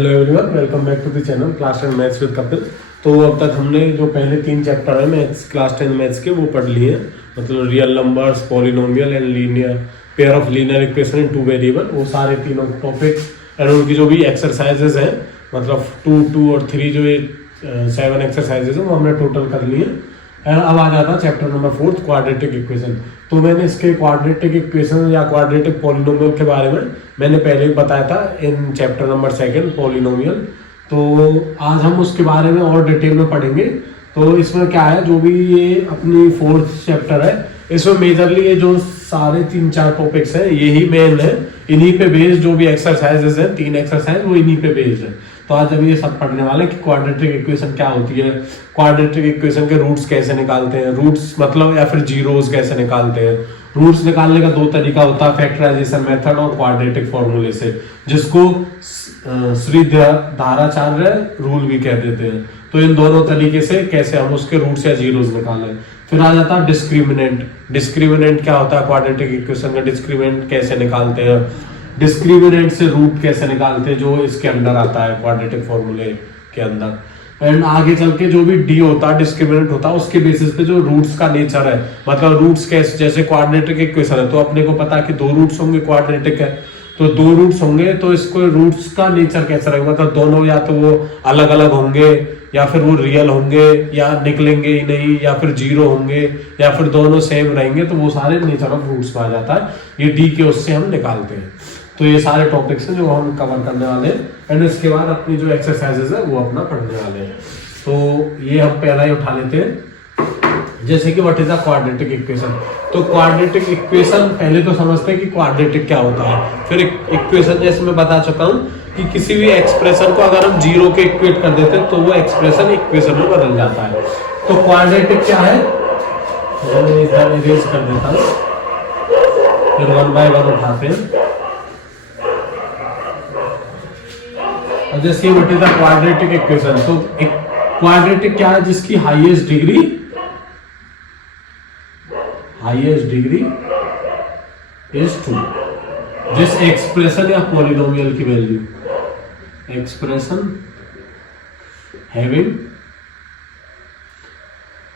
Hello everyone, welcome back to the channel class 10 maths with Kapil. तो अब तक हमने जो पहले 3 चैप्टर है मैथ्स क्लास 10 मैथ्स के वो पढ़ लिए हैं, मतलब real numbers, polynomial and linear pair of linear equation in 2 variable, वो सारे तीनों टॉपिक एंड उनकी जो भी एक्सरसाइजेज हैं, मतलब 2 और 3 जो ये 7 एक्सरसाइजेज हैं वो हमने टोटल कर लिए। अब आ जाता है चैप्टर नंबर 4 क्वाड्रेटिक इक्वेशन। तो मैंने इसके क्वाड्रेटिक इक्वेशन या क्वाड्रेटिक पॉलिनोमियल के बारे में मैंने पहले ही बताया था इन चैप्टर नंबर 2 पॉलिनोमियल। तो आज हम उसके बारे में और डिटेल में पढ़ेंगे। तो इसमें क्या है, जो भी ये अपनी 4th चैप्टर है, इसमें मेजरली ये जो सारे 3-4 टॉपिक्स हैं यही मेन है, इन्हीं पे बेस्ड जो भी एक्सरसाइजेज हैं 3 एक्सरसाइज वो इन्हीं पे बेस्ड है। तो आज अभी ये सब पढ़ने वाले कि क्वाड्रेटिक इक्वेशन क्या होती है, क्वाड्रेटिक इक्वेशन के रूट्स कैसे निकालते हैं, रूट्स मतलब या फिर जीरोस कैसे निकालते हैं। रूट्स निकालने का 2 तरीका होता है, फैक्टराइजेशन मेथड और क्वाड्रेटिक फॉर्मूले से, जिसको श्री धाराचार्य रूल भी कह देते हैं। तो इन दोनों तरीके से कैसे हम उसके रूट्स या जीरोस निकालें। फिर आ जाता है डिस्क्रिमिनेंट। डिस्क्रिमिनेंट क्या होता है, क्वाड्रेटिक इक्वेशन का डिस्क्रिमिनेंट कैसे निकालते हैं, डिस्क्रिमिनेंट से रूट कैसे निकालते हैं, जो इसके अंदर आता है क्वाड्रेटिक फॉर्मूले के अंदर। एंड आगे चल के जो भी डी होता है, डिस्क्रिमिनेंट होता है, उसके बेसिस पे जो रूट्स का नेचर है, मतलब रूट्स कैसे, जैसे क्वाड्रेटिक इक्वेशन है तो अपने को पता है कि 2 रूट्स होंगे, क्वाड्रेटिक है तो 2 रूट्स होंगे, तो इसको रूट्स का नेचर कैसा रहेगा, मतलब दोनों या तो वो अलग अलग होंगे या फिर वो रियल होंगे या निकलेंगे ही नहीं या फिर जीरो होंगे या फिर दोनों सेम रहेंगे, तो वो सारे नेचर ऑफ रूट्स में आ जाता है। ये डी के उससे हम निकालते हैं। तो ये सारे टॉपिक्स हैं जो हम कवर करने वाले हैं एंड इसके बाद अपनी जो एक्सरसाइजेज है वो अपना पढ़ने वाले हैं। तो ये हम पहला ही उठा लेते हैं, जैसे कि what is a quadratic equation. तो क्वाड्रेटिक इक्वेशन पहले तो समझते हैं कि क्वाड्रेटिक क्या होता है। फिर इक्वेशन जैसे मैं बता चुका हूँ कि किसी भी एक्सप्रेशन को अगर हम जीरो के इक्वेट कर देते हैं तो वो एक्सप्रेशन इक्वेशन में बदल जाता है। तो क्वाड्रेटिक क्या है, मैं इधर इरेज कर देता हूँ, फिर 1 बाय 1 उठाते हैं। जैसे what is the quadratic equation. तो एक क्वाड्रेटिक क्या है, जिसकी हाईएस्ट डिग्री इज 2। जिस एक्सप्रेशन या पॉलिनोमियल की value, expression having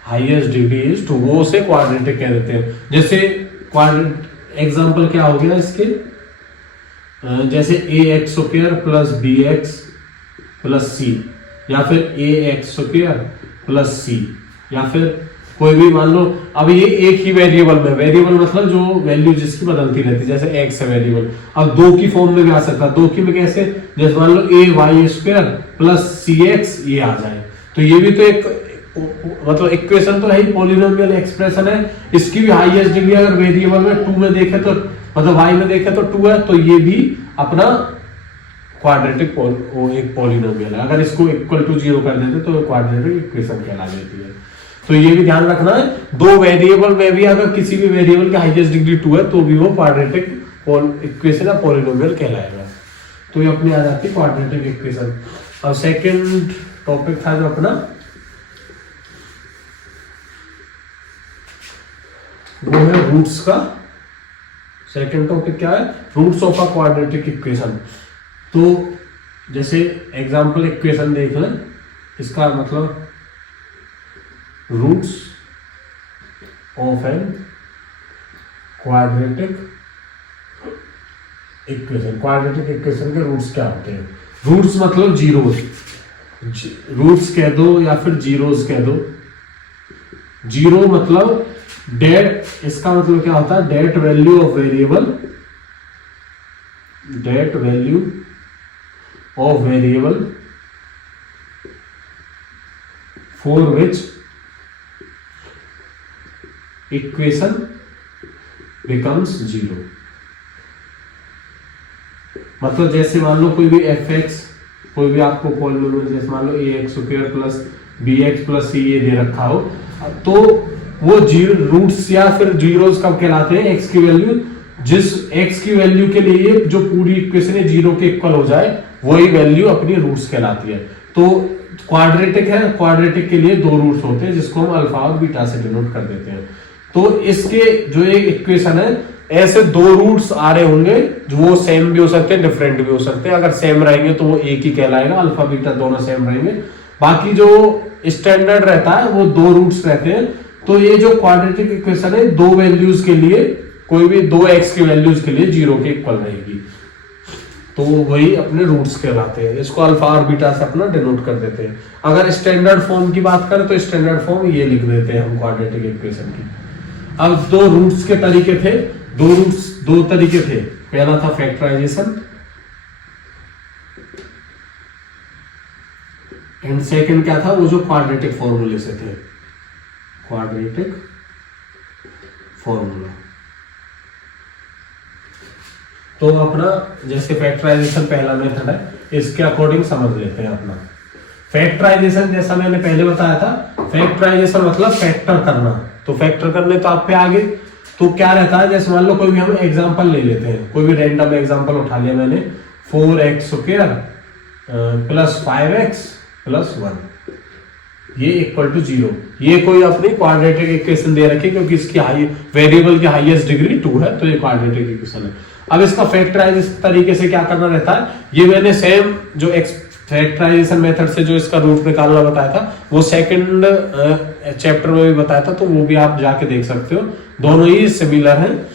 highest degree is 2, वो उसे क्वाड्रेटिक कह देते हैं। जैसे एग्जांपल क्या हो गया इसके, जैसे ax² plus bx plus c, या फिर ax² प्लस c, या फिर कोई भी मान लो, अब ये एक ही वेरिएबल में, वेरिएबल मतलब जो वैल्यू जिसकी बदलती रहती है, जैसे x है वेरिएबल, अब 2 की फॉर्म में भी आ सकता है। 2 की में कैसे, जैसे मान लो ay² प्लस cx ये आ जाए, तो ये भी तो एक मतलब इक्वेशन तो है ही, पॉलिनोमियल एक्सप्रेशन है। इसकी भी हाईएस्ट डिग्री अगर वेरिएबल में 2 में देखे तो, मतलब y में देखे तो 2 है, तो ये भी अपना क्वाड्रेटिक एक पॉलिनोमियल है। अगर इसको इक्वल टू 0 कर देते तो क्वाड्रेटिक इक्वेशन कहला देती है। तो ये भी ध्यान रखना है, 2 वेरिएबल में भी अगर किसी भी वेरिएबल की हाईएस्ट डिग्री 2 है तो भी वो क्वाड्रेटिक इक्वेशन या पॉलिनोमियल कहलाएगा। तो ये अपनी आ जाती है क्वाड्रेटिक इक्वेशन। और सेकंड टॉपिक था जो अपना, वो है रूट्स का। सेकंड टॉपिक क्या है, roots of a quadratic equation. तो जैसे एग्जांपल इक्वेशन देख लें, इसका मतलब roots of an quadratic equation. Quadratic equation के रूट्स क्या होते हैं, रूट्स मतलब जीरोस, रूट्स कह दो या फिर जीरोस कह दो। जीरो मतलब डेट, इसका मतलब क्या होता है, that value of variable, that value of variable for which equation becomes 0। मतलब जैसे मान लो कोई भी fx, कोई भी आपको पॉलिनोमियल, जैसे मान लो ax² plus bx plus c ये दे रखा हो, तो वो जीरो रूट्स या फिर जीरोस कब कहलाते हैं, x की वैल्यू, जिस x की वैल्यू के लिए जो पूरी इक्वेशन है 0 के इक्वल हो जाए, वही वैल्यू अपनी रूट्स कहलाती है। तो क्वाड्रेटिक है, क्वाड्रेटिक के लिए 2 रूट्स होते हैं जिसको हम अल्फा और बीटा से डिनोट कर देते हैं। तो इसके जो एक इक्वेशन है ऐसे दो रूट्स आ रहे होंगे जो वो सेम भी हो सकते हैं, डिफरेंट भी हो सकते हैं। अगर सेम रहेंगे तो वो एक ही कहलाएगा, अल्फा बीटा दोनों सेम रहेंगे। बाकी जो स्टैंडर्ड रहता है वो दो रूट्स रहते हैं। तो ये जो क्वाड्रेटिक इक्वेशन है, दो वैल्यूज के लिए, कोई भी दो एक्स की वैल्यूज के लिए 0 के इक्वल रहेगी, तो वही अपने रूट्स कहलाते हैं। इसको अल्फा और बीटा से अपना डिनोट कर देते हैं। अगर स्टैंडर्ड फॉर्म की बात करें तो स्टैंडर्ड फॉर्म ये लिख देते हैं हम क्वाड्रेटिक इक्वेशन की। अब दो रूट्स के तरीके थे, दो तरीके थे। पहला था फैक्टराइजेशन एंड सेकंड क्या था, वो जो क्वाड्रेटिक फॉर्मूले से थे, क्वाड्रेटिक फॉर्मूला। तो अपना जैसे फैक्टराइजेशन पहला मेथड है, इसके अकॉर्डिंग समझ लेते हैं अपना फैक्टराइजेशन। जैसा मैंने पहले बताया था, फैक्टराइजेशन मतलब फैक्टर करना। तो फैक्टर करने तो आप पे आगे तो क्या रहता है, जैसे मान लो कोई भी हम एग्जांपल ले लेते हैं, कोई भी रैंडम एग्जांपल उठा लिया मैंने, 4x square plus 5x plus 1 ये इक्वल टू 0। ये कोई अपनी क्वाड्रेटिक इक्वेशन दे रखी, क्योंकि इसकी वेरिएबल की हाईएस्ट डिग्री 2 है, तो ये क्वाड्रेटिक इक्वेशन है। अब इसका फैक्टराइज तरीके से क्या करना रहता है, ये मैंने सेम जो फैक्टराइजेशन मेथड से जो इसका रूट निकालना बताया था, वो सेकंड चैप्टर में भी बताया था, तो वो भी आप जाके देख सकते हो, दोनों ही सिमिलर हैं।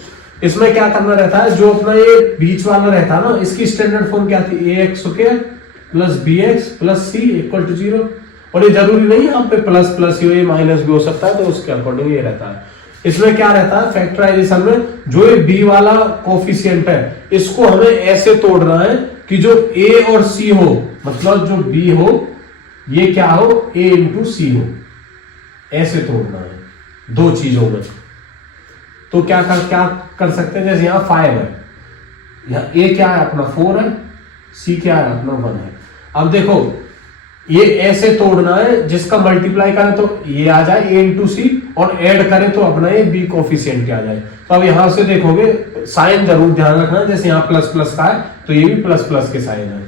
इसमें क्या करना रहता है, जो अपना ये बीच वाला रहता है ना, इसकी स्टैंडर्ड फॉर्म क्या थी, ax square plus bx plus c equal to 0। और ये जरूरी नहीं यहाँ पे प्लस प्लस ही माइनस भी हो सकता है, तो उसके अकॉर्डिंग ये रहता है। इसमें क्या रहता है फैक्टराइजेशन में, जो ये b वाला कोफिशिएंट है, इसको हमें ऐसे तोड़ना है कि जो a और c हो, मतलब जो b हो ये क्या हो, a इंटू सी हो, ऐसे तोड़ना है दो चीजों में। तो क्या कर सकते हैं, जैसे यहाँ 5 है, यहाँ a क्या है अपना 4 है, c क्या है अपना 1 है। अब देखो ये ऐसे तोड़ना है, जिसका मल्टीप्लाई करें तो ये आ जाए a इंटू सी, और ऐड करें तो अपना ये b कोफिशिएंट आ जाए। तो अब यहां से देखोगे साइन जरूर ध्यान रखना है, जैसे यहाँ प्लस प्लस का है तो ये भी प्लस प्लस के साइन है।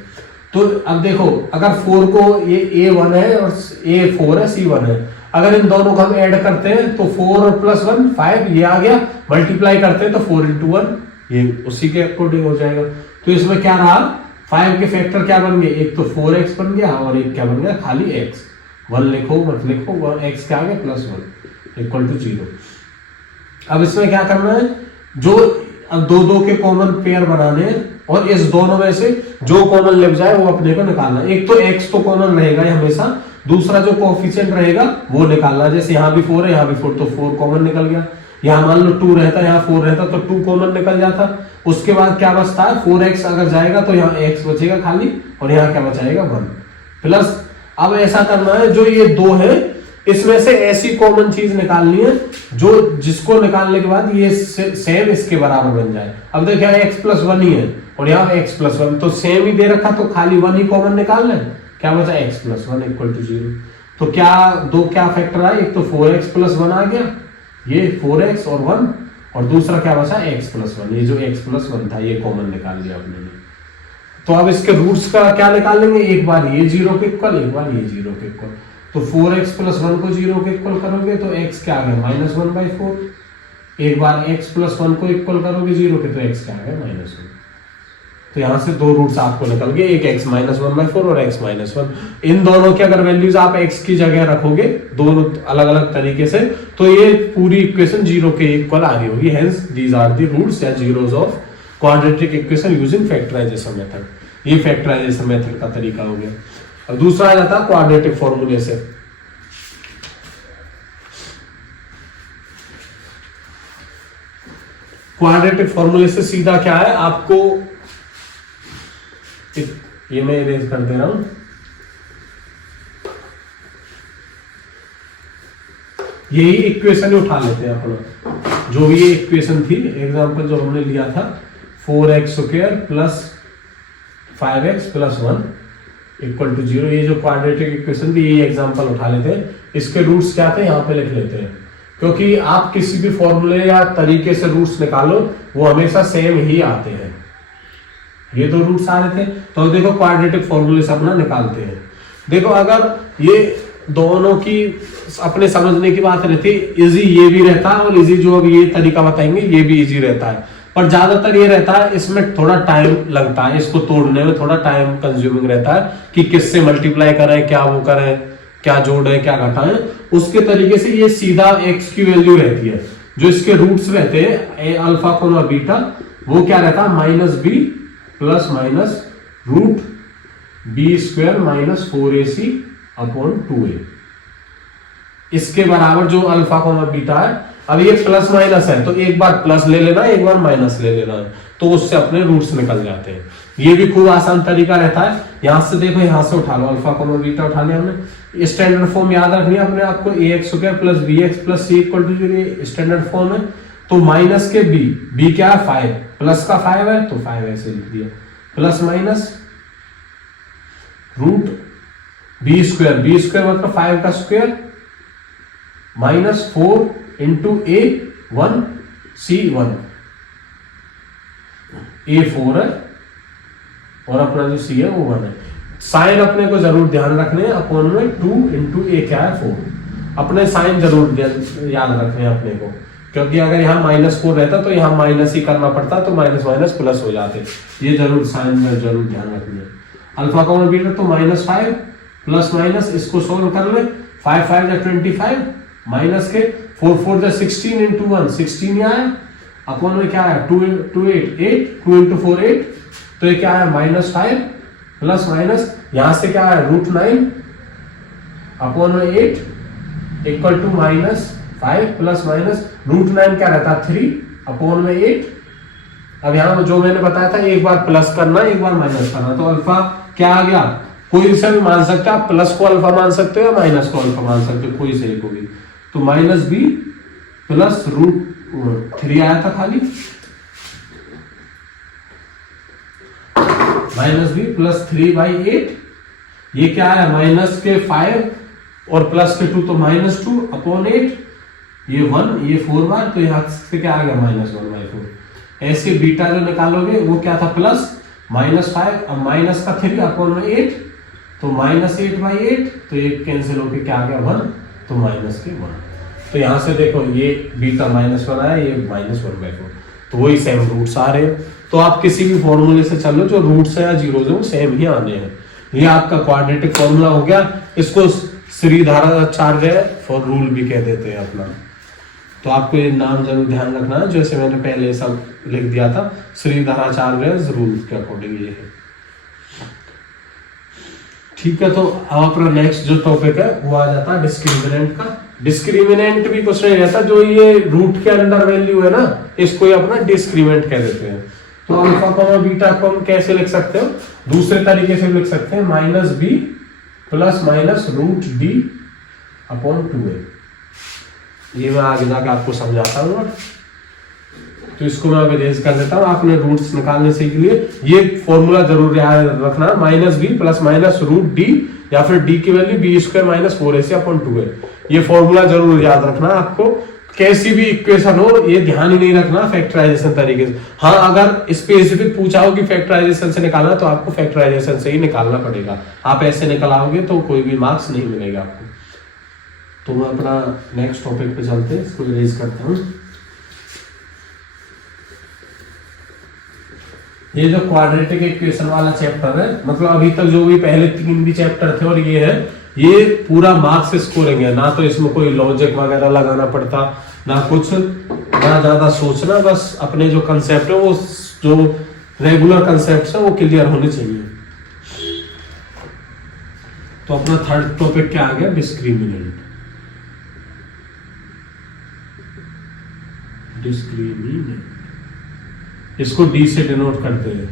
तो अब देखो अगर 4 को ये a1 है और a4 है, c1 है, अगर इन दोनों को हम ऐड करते हैं तो 4 और प्लस 1 5 ये आ गया, मल्टीप्लाई करते हैं तो 4 इंटू 1 ये उसी के अकॉर्डिंग हो जाएगा। तो इसमें क्या रहा, 5 के फैक्टर क्या बन गए, एक तो 4x बन गया और एक क्या बन गया खाली x। 1 लिखो मत लिखो, x क्या आ गया प्लस 1 इक्वल टू 0। अब इसमें क्या करना है, जो अब दो के कॉमन पेयर बनाने हैं, और इस दोनों में से जो कॉमन ले जाए वो अपने को निकालना। एक तो x तो कॉमन रहेगा हमेशा, दूसरा जो कोएफिशिएंट रहेगा वो निकालना। जैसे यहाँ भी 4 है, यहाँ भी 4, तो 4 कॉमन निकल गया। यहाँ मान लो 2 रहता, यहाँ 4 रहता तो 2 कॉमन निकल जाता। उसके बाद क्या बचता है, 4x अगर जाएगा तो यहाँ x बचेगा खाली, और यहाँ क्या बचाएगा 1 प्लस। अब ऐसा करना है, जो ये 2 है इसमें से ऐसी कॉमन चीज निकालनी है जो जिसको निकालने के बाद ये सेम इसके बराबर बन जाए। अब देखो यहाँ x प्लस 1 ही है और यहाँ x प्लस 1, तो सेम ही दे रखा, तो खाली 1 ही कॉमन निकालना है। क्या बचा, x प्लस 1 इक्वल टू 0। तो क्या फैक्टर आया, एक तो 4x प्लस 1 आ गया, ये 4x और 1, और दूसरा क्या बचा x प्लस 1, ये जो x प्लस 1 था ये कॉमन निकाल लिया आपने। तो अब इसके रूट्स का क्या निकाल लेंगे, एक बार ये 0 के इक्वल, एक बार ये 0 के इक्वल। तो 4x प्लस 1 को 0 के इक्वल करोगे तो x क्या आ गया -1/4। एक बार x प्लस 1 को इक्वल करोगे 0 के तो x क्या आ गया -1। तो यहां से दो रूट्स आपको निकल गए, एक x -1/4 और x -1। इन दोनों की अगर वैल्यूज आप x की जगह रखोगे दोनों अलग अलग तरीके से, तो ये पूरी इक्वेशन 0 के इक्वल आ रही होगी। Hence these are the roots या zeros of quadratic equation using factorization method. ये फैक्टराइजेशन मेथड का तरीका हो गया। अब दूसरा आ जाता है क्वाड्रेटिक फॉर्मूले से। क्वाड्रेटिक फॉर्मूले से सीधा क्या है, आपको ये मैं इरेज कर दे रहा हूं। यही इक्वेशन उठा लेते हैं अपना, जो भी ये इक्वेशन थी, एग्जांपल जो हमने लिया था 4x square plus 5x plus 1 equal to 0। ये जो क्वाड्रेटिक इक्वेशन थी यही एग्जांपल उठा लेते हैं। इसके रूट्स क्या थे यहाँ पे लिख लेते हैं, क्योंकि आप किसी भी फॉर्मूले या तरीके से रूट्स निकालो वो हमेशा सेम ही आते हैं। ये दो रूट्स आ रहे थे, तो देखो क्वाड्रेटिक फॉर्मूले से अपना निकालते हैं। देखो अगर ये दोनों की अपने समझने की बात रहती है। इजी ये भी रहता है और इजी जो अब ये तरीका बताएंगे ये भी इजी रहता है, पर ज्यादातर ये रहता है इसमें थोड़ा टाइम लगता है, इसको तोड़ने में थोड़ा टाइम कंज्यूमिंग रहता है कि किससे मल्टीप्लाई करें, क्या वो करें, क्या जोड़ें, क्या घटाएं। उसके तरीके से ये सीधा एक्स की वैल्यू रहती है। जो इसके रूट्स रहते हैं अल्फा कोमा बीटा, वो क्या रहता है minus b plus minus root b square minus 4ac upon 2a। इसके बराबर जो अल्फा कोमा बीटा है, अब ये प्लस माइनस है तो एक बार प्लस ले लेना है, एक बार माइनस ले लेना है, तो उससे अपने रूट्स निकल जाते हैं। ये भी खूब आसान तरीका रहता है। यहां से देखो, यहां से उठा लो, अल्फा कोमा बीटा उठा लिया हमने। स्टैंडर्ड फॉर्म याद रखनी है अपने आपको, ax square plus bx plus c equal to 0 standard form है। तो माइनस के b क्या है 5, प्लस का 5 है तो 5 ऐसे लिख दिया, plus minus root b square मतलब 5 का square minus 4 into a 1 c 1, a 4 है और अपना जो c है वो 1 है। साइन अपने को जरूर ध्यान रखने हैं, अपॉन में 2 इंटू a क्या है 4। अपने साइन जरूर याद रखने हैं अपने को, क्योंकि अगर यहाँ -4 रहता तो यहाँ माइनस ही करना पड़ता, तो माइनस माइनस प्लस हो जाते। ये जरूर साइन में जरूर ध्यान रखनी है। अल्फा कोमा बीटा तो -5 प्लस माइनस, इसको सोल्व कर ले, 5 5 या 25 माइनस के 4 4 या 16 इंटू 1 16 यहाँ है, अपॉन में क्या है 2 8 8 2 इंटू 4 8, तो ये क्या है -5 प्लस माइनस यहां से क्या है √9 अपॉन में 8 इक्वल टू -5 प्लस माइनस √9 क्या रहता है 3 अपॉन में 8। अब यहां जो मैंने बताया था एक बार प्लस करना एक बार माइनस करना, तो अल्फा क्या आ गया, कोई से भी मान सकते हो आप, प्लस को अल्फा मान सकते हो या माइनस को अल्फा मान सकते हो, कोई से एक होगी। तो -b प्लस √3 आया था खाली, -b प्लस 3/8, ये क्या है माइनस के 5 और प्लस के 2 तो -2 अपॉन 8, ये 1 ये 4 बार, तो यहां से क्या आ गया -1/4। ऐसे बीटा जो निकालोगे वो क्या था प्लस -5 अब माइनस का 3 अपॉन में 8, तो -8/8, तो ये कैंसिल होके क्या आ गया 1, तो माइनस के 1। तो यहां से देखो ये बीटा -1 आया, ये -1/4, तो वही सेम रूट्स आ रहे हैं। तो आप किसी भी फॉर्मूले से चलो, जो रूट्स है या जीरोस है वो सेम ही आने हैं। ये आपका क्वाड्रेटिक फॉर्मूला हो गया। इसको श्रीधराचार्य फॉर रूल भी कह देते हैं अपना। तो आपको ये नाम जरूर ध्यान रखना है, जैसे मैंने पहले सब लिख दिया था, श्रीधराचार्य रूल के अकॉर्डिंग ये है। ठीक है, तो अब अपना नेक्स्ट जो टॉपिक है वो आ जाता है डिस्क्रिमिनेंट का। डिस्क्रिमिनेंट भी कुछ नहीं रहता, जो ये रूट के अंडर वैल्यू है ना, इसको ही अपना डिस्क्रिमिनेंट कह देते हैं। तो अल्फा कोमा बीटा को हम कैसे लिख सकते हो, दूसरे तरीके से लिख सकते हैं, -b plus minus √d upon 2a। ये मैं आगे जाकर आपको समझाता हूँ, तो इसको मैं अरेंज कर देता हूँ। आपने रूट्स निकालने से के लिए ये फॉर्मूला जरूर याद रखना, -b प्लस माइनस √d या फिर d की value b square minus 4ac upon 2a। ये फॉर्मूला जरूर याद रखना आपको। कैसी भी इक्वेशन हो ये ध्यान ही नहीं रखना फैक्टराइजेशन तरीके से। हाँ, अगर स्पेसिफिक पूछा हो कि फैक्टराइजेशन से निकालना, तो आपको फैक्टराइजेशन से ही निकालना पड़ेगा। आप ऐसे निकालोगे तो कोई भी मार्क्स नहीं मिलेगा आपको। तो मैं अपना नेक्स्ट टॉपिक पे चलते हैं, इसको इरेज करता हूँ। ये जो क्वाड्रेटिक इक्वेशन वाला चैप्टर है, मतलब अभी तक जो भी पहले 3 भी चैप्टर थे और ये है, ये पूरा मार्क्स स्कोरिंग है। ना तो इसमें कोई लॉजिक वगैरह लगाना पड़ता, ना कुछ, ना ज्यादा सोचना, बस अपने जो कंसेप्ट है वो जो रेगुलर कंसेप्ट है वो क्लियर होने चाहिए। तो अपना थर्ड टॉपिक क्या आ गया, डिस्क्रिमिनेंट। इसको डी से डिनोट करते हैं।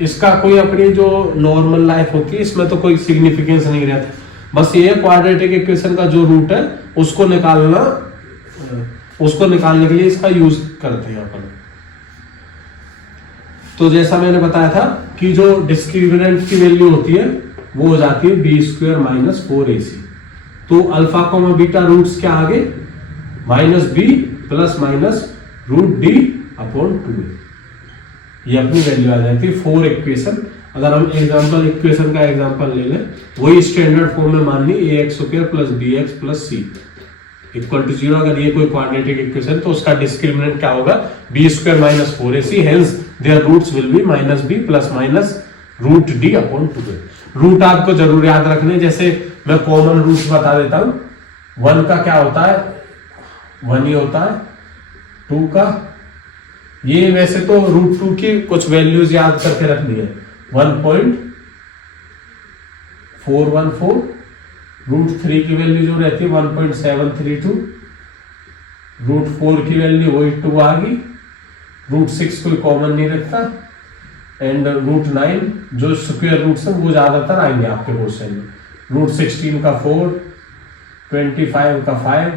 इसका कोई अपनी जो नॉर्मल लाइफ होती है इसमें तो कोई सिग्निफिकेंस नहीं रहता, बस ये क्वाड्रेटिक इक्वेशन का जो रूट है उसको निकालने के लिए इसका यूज करते हैं अपन। तो जैसा मैंने बताया था कि जो डिस्क्रिमिनेंट की वैल्यू होती है वो हो जाती है b स्क्वायर माइनस 4ac। तो अल्फा कोमा बीटा रूट्स क्या आगे -b plus minus √d upon 2a, ये अपनी वैल्यू आ जाती है। 4 इक्वेशन अगर हम एग्जांपल इक्वेशन का एग्जांपल ले लें, वही स्टैंडर्ड फॉर्म में मान ली ax² plus bx plus c equal to 0। अगर ये कोई क्वाड्रेटिक इक्वेशन तो उसका डिस्क्रिमिनेंट क्या होगा, b² minus 4ac, hence their roots will be minus b plus minus root d upon 2a। Root आपको जरूर याद रखने, जैसे मैं कॉमन रूट्स बता देता हूं। 1 का क्या होता है, 1 ही होता है। 2 का ये वैसे तो √2 की कुछ वैल्यूज याद करके रखनी है, 1.414, √3 की वैल्यू जो रहती है 1.732, √4 की वैल्यू वही 2 आ गई, √6 कोई कॉमन नहीं रखता, एंड √9 जो स्क्वायर रूट्स है वो ज्यादातर आएंगे आपके क्वेश्चन में। √16 का 4, 25 का 5,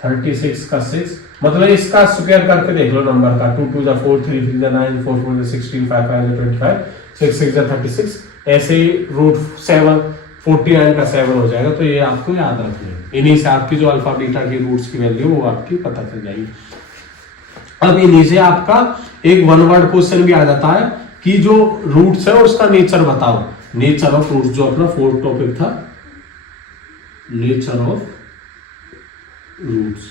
36 का 6, मतलब इसका स्क्वायर करके देख लो नंबर का, 2 2 जा 4, 3 3 जा 9, 4 4 जा 16, 5 5 जा 25, 6 6 जा 36, ऐसे ही √7 49 का 7 हो जाएगा। तो ये आपको याद रखना है, इन्हीं से आपकी जो अल्फा बीटा की रूट्स की वैल्यू वो आपकी पता चल जाएगी। अब इन्हीं से आपका एक 1 वर्ड क्वेश्चन भी आ जाता है कि जो रूट्स है उसका नेचर बताओ। नेचर ऑफ रूट्स जो अपना 4th टॉपिक था, nature of roots.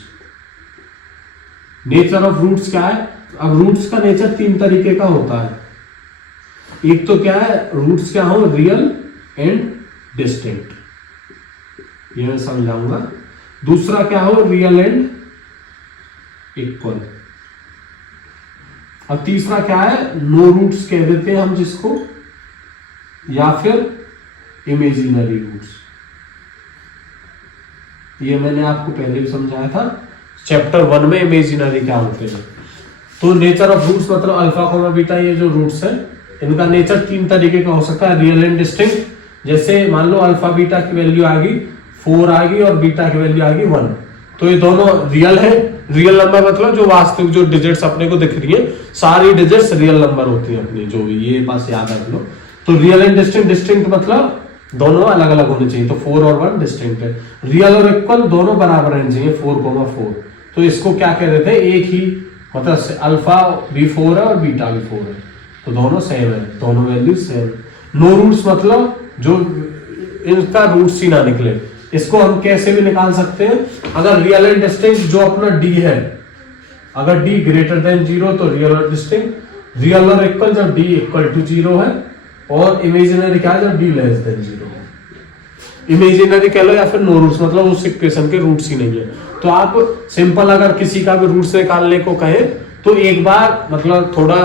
Nature of roots क्या है? अब रूट्स का नेचर 3 तरीके का होता है। एक तो क्या है, रूट्स क्या हो, रियल एंड डिस्टिंक्ट, ये मैं समझाऊंगा। दूसरा क्या हो, रियल एंड इक्वल। अब तीसरा क्या है, नो रूट्स कह देते हैं हम जिसको, या फिर इमेजिनरी रूट्स। ये मैंने आपको पहले भी समझाया था चैप्टर 1 में, इमेजिनरी क्या होते हैं। तो नेचर ऑफ रूट्स मतलब अल्फा कोमा बीटा, ये जो रूट्स है इनका नेचर 3 तरीके का हो सकता है, रियल एंड डिस्टिंक्ट। जैसे मान लो अल्फा बीटा की वैल्यू आ गई 4 आ गई और बीटा की वैल्यू आ गई 1, तो ये दोनों रियल है। रियल नंबर मतलब जो वास्तविक जो डिजिट्स अपने को दिख रही है सारी डिजिट्स रियल नंबर होती है अपनी, जो भी, ये बस याद रख लो। तो रियल एंड डिस्टिंक्ट, डिस्टिंक्ट मतलब दोनों अलग अलग होने चाहिए, तो 4 और 1 डिस्टिंक्ट है। रियल और इक्वल दोनों बराबर रहने चाहिए, 4,4। तो इसको क्या कह देते हैं, एक ही, मतलब अल्फा भी 4 है और बीटा भी 4 है, तो दोनों सेम है, दोनों वैल्यू सेम। नो रूट्स मतलब जो इनका रूट्स ही ना निकले। इसको हम कैसे भी निकाल सकते हैं, अगर रियल एंड डिस्टिंक्ट जो अपना डी है, अगर डी ग्रेटर देन 0 तो रियल और डिस्टिंक्ट। रियल और इक्वल जब डी इक्वल टू 0 है, और इमेजिनरी क्या है जब डी लेस देन 0 है। इमेजिनरी कह लो या फिर नो रूट्स, मतलब उस इक्वेशन के रूट्स ही नहीं है। तो आप सिंपल अगर किसी का भी रूट्स निकालने को कहे तो एक बार मतलब थोड़ा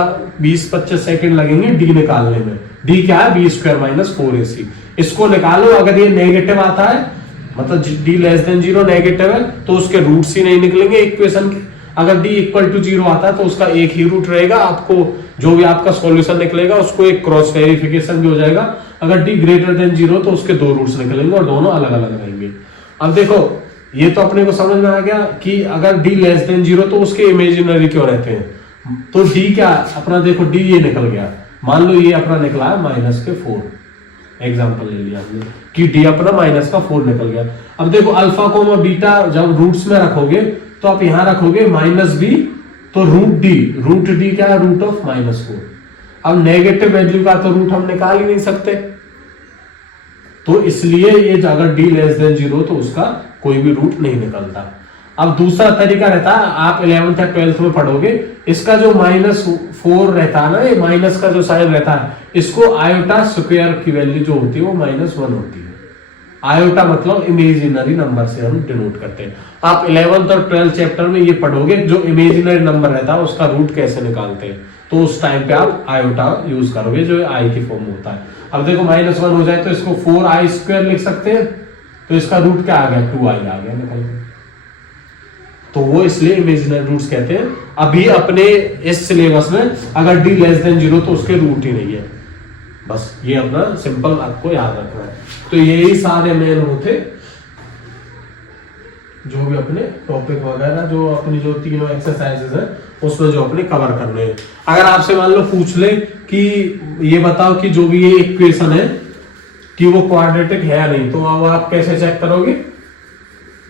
20-25 सेकंड लगेंगे डी निकालने में। डी क्या है, b² माइनस 4ac। इसको निकालो, अगर ये नेगेटिव आता है मतलब डी लेस देन 0 नेगेटिव है तो उसके रूट्स ही नहीं निकलेंगे इक्वेशन के। अगर डी इक्वल टू 0 आता है तो उसका एक ही रूट रहेगा, आपको जो भी आपका सॉल्यूशन निकलेगा उसको एक क्रॉस वेरिफिकेशन भी हो जाएगा। अगर डी ग्रेटर देन 0 तो उसके 2 रूट्स निकलेंगे और दोनों अलग अलग रहेंगे। अब देखो ये तो अपने को समझ में आ गया कि अगर डी लेस देन 0 तो उसके इमेजिनरी क्यों रहते हैं। तो डी क्या अपना, देखो डी ये निकल गया, मान लो ये अपना निकला है -4, एग्जाम्पल ले लिया हमने कि डी अपना -4 निकल गया। अब देखो अल्फा कोमा बीटा जब रूट्स में रखोगे तो आप यहां रखोगे -b, तो रूट डी क्या है, रूट ऑफ -4। अब नेगेटिव वैल्यू का तो रूट हम निकाल ही नहीं सकते, तो इसलिए ये अगर डी लेस देन 0 तो उसका कोई भी रूट नहीं निकलता। अब दूसरा तरीका रहता है, आप 11th या 12th में पढ़ोगे, इसका जो -4 रहता है ना, ये माइनस का जो साइन रहता है, इसको आयोटा स्क्वायर की वैल्यू जो होती है वो -1 होती है। आयोटा मतलब इमेजिनरी नंबर से हम डिनोट करते हैं। आप 11th और 12th चैप्टर में ये पढ़ोगे, जो इमेजिनरी नंबर रहता है उसका रूट कैसे निकालते हैं, तो उस टाइम पे आप आयोटा यूज करोगे जो आई की फॉर्म में होता है। अब देखो -1 हो जाए तो इसको 4i² लिख सकते हैं, तो इसका रूट क्या आ गया, 2i आ गया निकल के। तो वो इसलिए इमेजिनरी रूट्स कहते हैं। अभी अपने इस सिलेबस में अगर डी लेस देन 0 तो उसके रूट ही नहीं है, बस ये अपना सिंपल आपको याद रखना है। तो यही सारे मेन होते जो भी अपने टॉपिक वगैरह, जो अपनी जो 3 एक्सरसाइजेस है उसमें जो अपने कवर करने हैं। अगर आपसे मान लो पूछ ले कि ये बताओ कि जो भी ये इक्वेशन है कि वो क्वाड्रेटिक है या नहीं, तो अब आप कैसे चेक करोगे,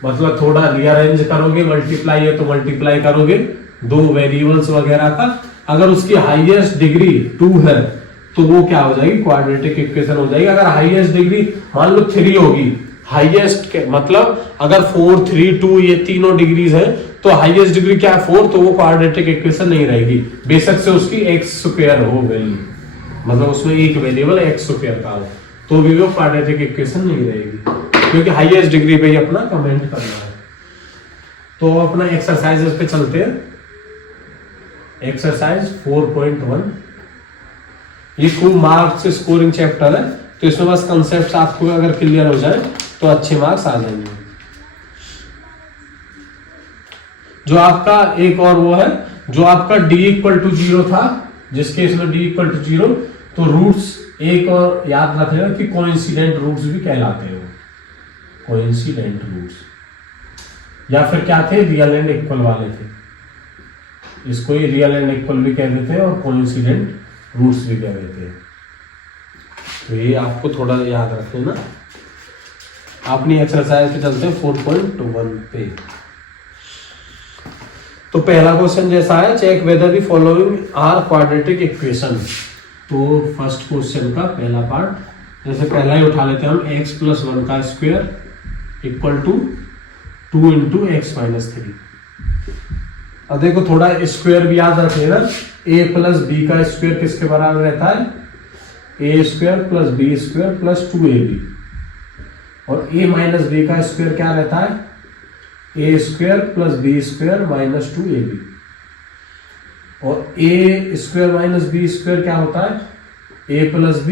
मतलब थोड़ा रीअरेंज करोगे, मल्टीप्लाई है तो मल्टीप्लाई करोगे 2 वेरिएबल्स वगैरह का। अगर उसकी हाईएस्ट डिग्री 2 है तो वो क्या हो जाएगी, क्वाड्रेटिक इक्वेशन हो जाएगी। अगर हाईएस्ट डिग्री मान लो 3 होगी, हाईएस्ट मतलब अगर 4, 3, 2 ये तीनों डिग्रीज है तो हाईएस्ट डिग्री क्या है 4, तो वो क्वाड्रेटिक इक्वेशन नहीं रहेगी, बेशक से उसकी एक्स स्क्वायर हो गई, मतलब उसमें एक वेरिएबल एक्स स्क्वायर का हो, तो भी वो क्वाड्रेटिक इक्वेशन नहीं रहेगी, क्योंकि हाईएस्ट डिग्री पे ही अपना कमेंट करना है। तो अपना एक्सरसाइजेस पे चलते हैं। एक्सरसाइज 4.1 ये खूब मार्क्स स्कोरिंग चैप्टर है, तो इसमें बस कंसेप्ट आपको अगर क्लियर हो जाए तो अच्छे मार्क्स आ जाएंगे। जो आपका एक और वो है, जो आपका d = 0 था, जिसके इसमें d = 0, तो रूट्स एक और याद रख लेना कि कोइंसिडेंट रूट्स भी कहलाते हैं, कोइंसिडेंट रूट्स, या फिर क्या थे, रियल एंड इक्वल वाले थे, इसको ही रियल एंड इक्वल भी कह देते हैं और कोइंसिडेंट रूट्स भी कह देते हैं। तो ये आपको थोड़ा याद रख लेना। अपनी एक्सरसाइज पे चलते हैं 4.1 पे। तो पहला क्वेश्चन जैसा है, check whether the following are quadratic equation. तो फर्स्ट क्वेश्चन का पहला पार्ट, जैसे पहला ही उठा लेते हैं हम, x + 1 का स्क्वायर = 2 × x - 3। अब देखो थोड़ा स्क्वायर भी याद रख लेना, a + b का स्क्वायर किसके बराबर रहता है, a² + b² + 2ab, और a - b का स्क्वायर क्या रहता है, a² + b² - 2ab, और a² - b² क्या होता है, a + b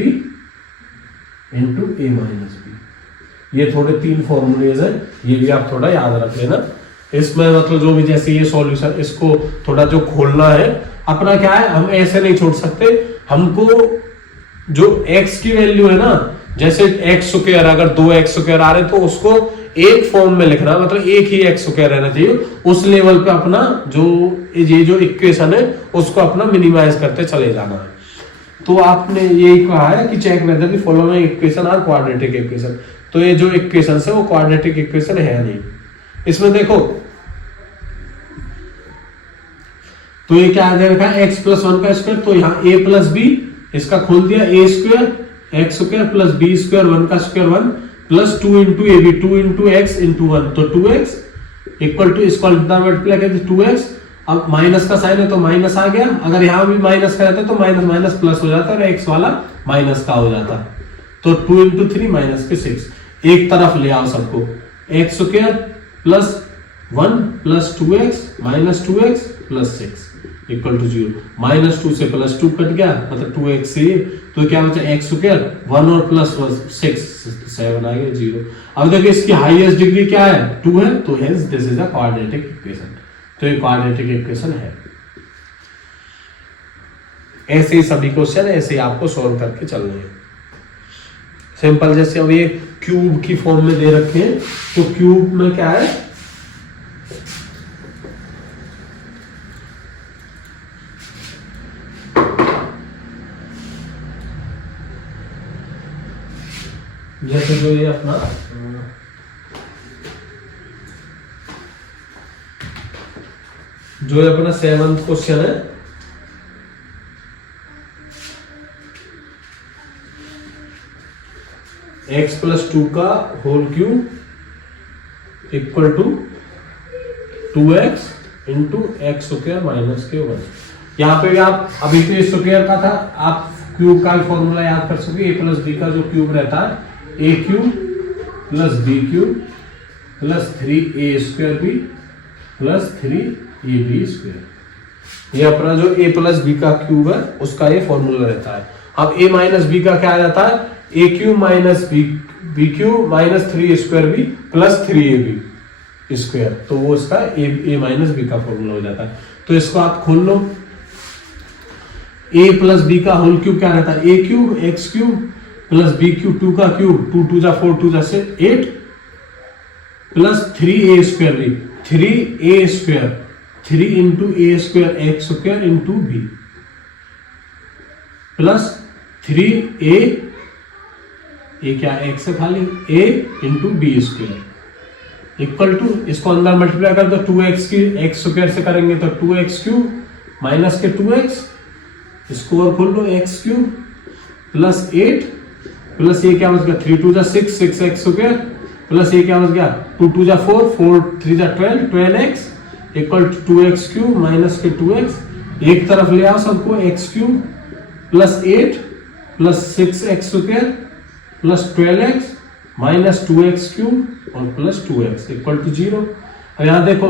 × a - b। ये थोड़े 3 फॉर्मूलेज है, ये भी आप थोड़ा याद रख लेना। इसमें मतलब जो भी जैसे ये सॉल्यूशन, इसको थोड़ा जो खोलना है अपना क्या है, हम ऐसे नहीं छोड़ सकते, हमको जो x की वैल्यू है ना, जैसे x² अगर 2x² आ रहे तो उसको एक फॉर्म में लिखना, मतलब एक ही x² रहना चाहिए, उस लेवल पे अपना जो ये जो इक्वेशन है उसको अपना मिनिमाइज करते चले जाना है। तो आपने यही कहा है कि check whether the following equation are quadratic equation, तो ये जो इक्वेशन है वो क्वाड्रेटिक इक्वेशन है नहीं। इसमें देखो तो ये क्या दे रखा है, x + 1 का स्क्वायर, तो यहाँ a + b, इसका खोल दिया, a² x² + b² 1 का स्क्वायर 1 + 2 × ab 2 × x × 1, तो 2x = इसको मल्टीप्लाई करते 2x, अब माइनस का साइन है तो माइनस आ गया, अगर यहाँ भी माइनस का रहता तो माइनस प्लस हो जाता और x वाला माइनस का हो जाता, तो 2 × 3 - 6, एक तरफ ले आओ सबको, x² + 1 + 2x - 2x + 6 = 0, -2 से +2 कट गया, मतलब 2x से, तो क्या बचा x² 1 और +6 7 आ गया 0। अब देखिए इसकी हाईएस्ट डिग्री क्या है, 2 है, तो hence this is a quadratic equation, तो ये क्वाड्रेटिक इक्वेशन है। ऐसे ही सभी क्वेश्चन ऐसे ही आपको सॉल्व करके चलने हैं सिंपल। जैसे अब ये क्यूब की फॉर्म में दे रखे हैं, तो क्यूब में क्या है, जैसे जो ये अपना जो अपना 7th क्वेश्चन है, x + 2 का whole cube = 2x × x² - k1। यहाँ पे भी आप अभी तो स्क्वायर का था, आप क्यूब का फॉर्मूला याद कर सकोगे, a + b का जो क्यूब रहता है a³ + b³ + 3a² + 3ab², ये अपना जो a + b का क्यूब है उसका ये फॉर्मूला रहता है। अब a - b का क्या रहता है, a³ - b³ - 3a² + 3ab², तो वो इसका a - b का फॉर्मूला हो जाता है। तो इसको आप खोल लो, a + b का होल क्यूब क्या रहता है, a³ x³ + b³ 2 का cube 2 2 4 2 8 + 3a², 3a², 3 × a² x² × b + 3a, ये क्या x है खाली, a × b² = इसको अंदर मल्टीप्लाई कर दो, 2x की x² से करेंगे तो 2x³ - के 2x, इसको और खोल लो x³ प्लस 8 प्लस ये क्या बच गया 3 2 जा 6 6x स्क्वायर प्लस ये क्या बच गया 2 2 जा 4 4 3 जा 12 12x equal to 2x cube minus के 2x एक तरफ ले आओ सबको x cube plus 8 plus 6x square plus 12x minus 2x cube और प्लस 2x इक्वल टू 0। अब यहाँ देखो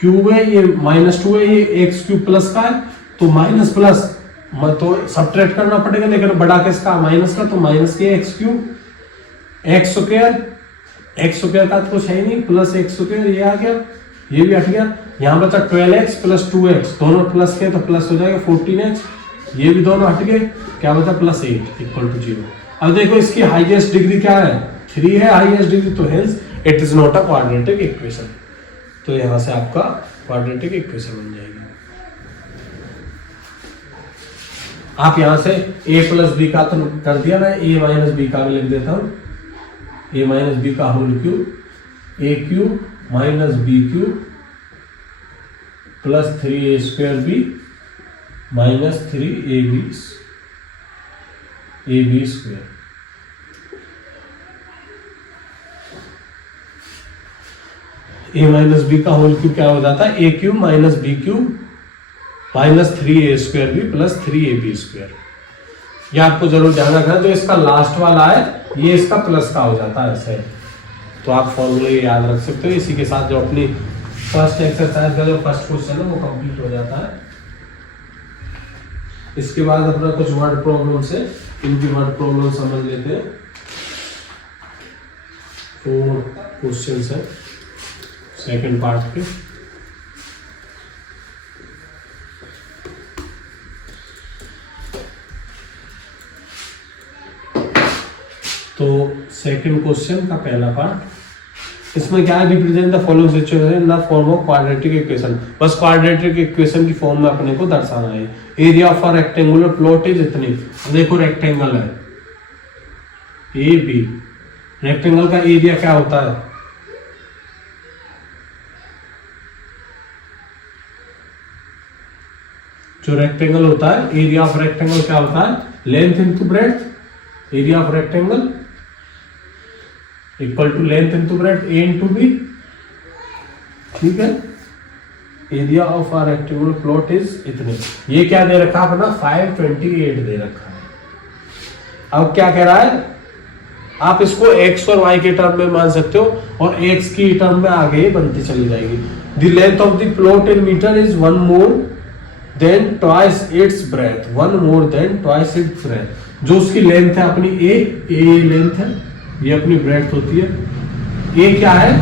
क्यूब है ये -2 है ये x क्यूब प्लस का है तो माइनस प्लस तो सब्ट्रैक्ट करना पड़ेगा लेकिन बड़ा किसका माइनस का तो माइनस के x क्यूब x स्क्वायर का तो कुछ है ही नहीं प्लस x स्क्वायर ये आ गया ये भी हट गया यहाँ बचा 12x प्लस 2x दोनों प्लस के तो प्लस हो जाएगा 14x ये भी दोनों हट गए क्या बचा प्लस 8 इक्वल टू 0। अब देखो इसकी हाईएस्ट डिग्री क्या है 3 है हाईएस्ट डिग्री तो hence it is not a quadratic equation. तो यहां से आपका क्वाड्रेटिक इक्वेशन बन जाएगी। आप यहां से a प्लस बी का तो कर दिया मैं a माइनस बी का भी लिख देता हूं a माइनस बी का whole cube a cube minus b cube plus 3a square b minus 3ab square a minus B का होल क्यूब क्या हो जाता है a cube minus b cube minus 3a square b plus 3ab square. ये आपको जरूर ध्यान रखना जो इसका लास्ट वाला है ये इसका प्लस का हो जाता है ऐसे तो आप फॉर्मूले याद रख सकते हो। इसी के साथ जो अपनी फर्स्ट एक्सरसाइज का जो फर्स्ट क्वेश्चन है वो कंप्लीट हो जाता है। इसके बाद अपना कुछ वर्ड प्रॉब्लम्स है इनकी वर्ड प्रॉब्लम समझ लेते हैं। 4 क्वेश्चंस है सेकंड पार्ट के। तो सेकंड क्वेश्चन का पहला पार्ट इसमें क्या है represent the following situation in the form of quadratic equation. बस क्वाड्रेटिक इक्वेशन की फॉर्म में अपने को दर्शाना है। Area of a rectangular plot is इतनी देखो रेक्टेंगल है ए बी रेक्टेंगल का एरिया क्या होता है जो रेक्टेंगल होता है एरिया ऑफ रेक्टेंगल क्या होता है length into breadth area of rectangle equal to length into breadth a into b ठीक है। Area of are rectangular plot is इतने ये क्या दे रखा अपना 528 दे रखा है। अब क्या कह रहा है आप इसको x और y के टर्म में मान सकते हो और x की टर्म में आगे बनती चली जाएगी। The length of the plot in metre is 1 more than twice its breadth 1 more than twice its breadth। जो उसकी लेंथ है अपनी a लेंथ है ये अपनी ब्रेड्थ होती है a क्या है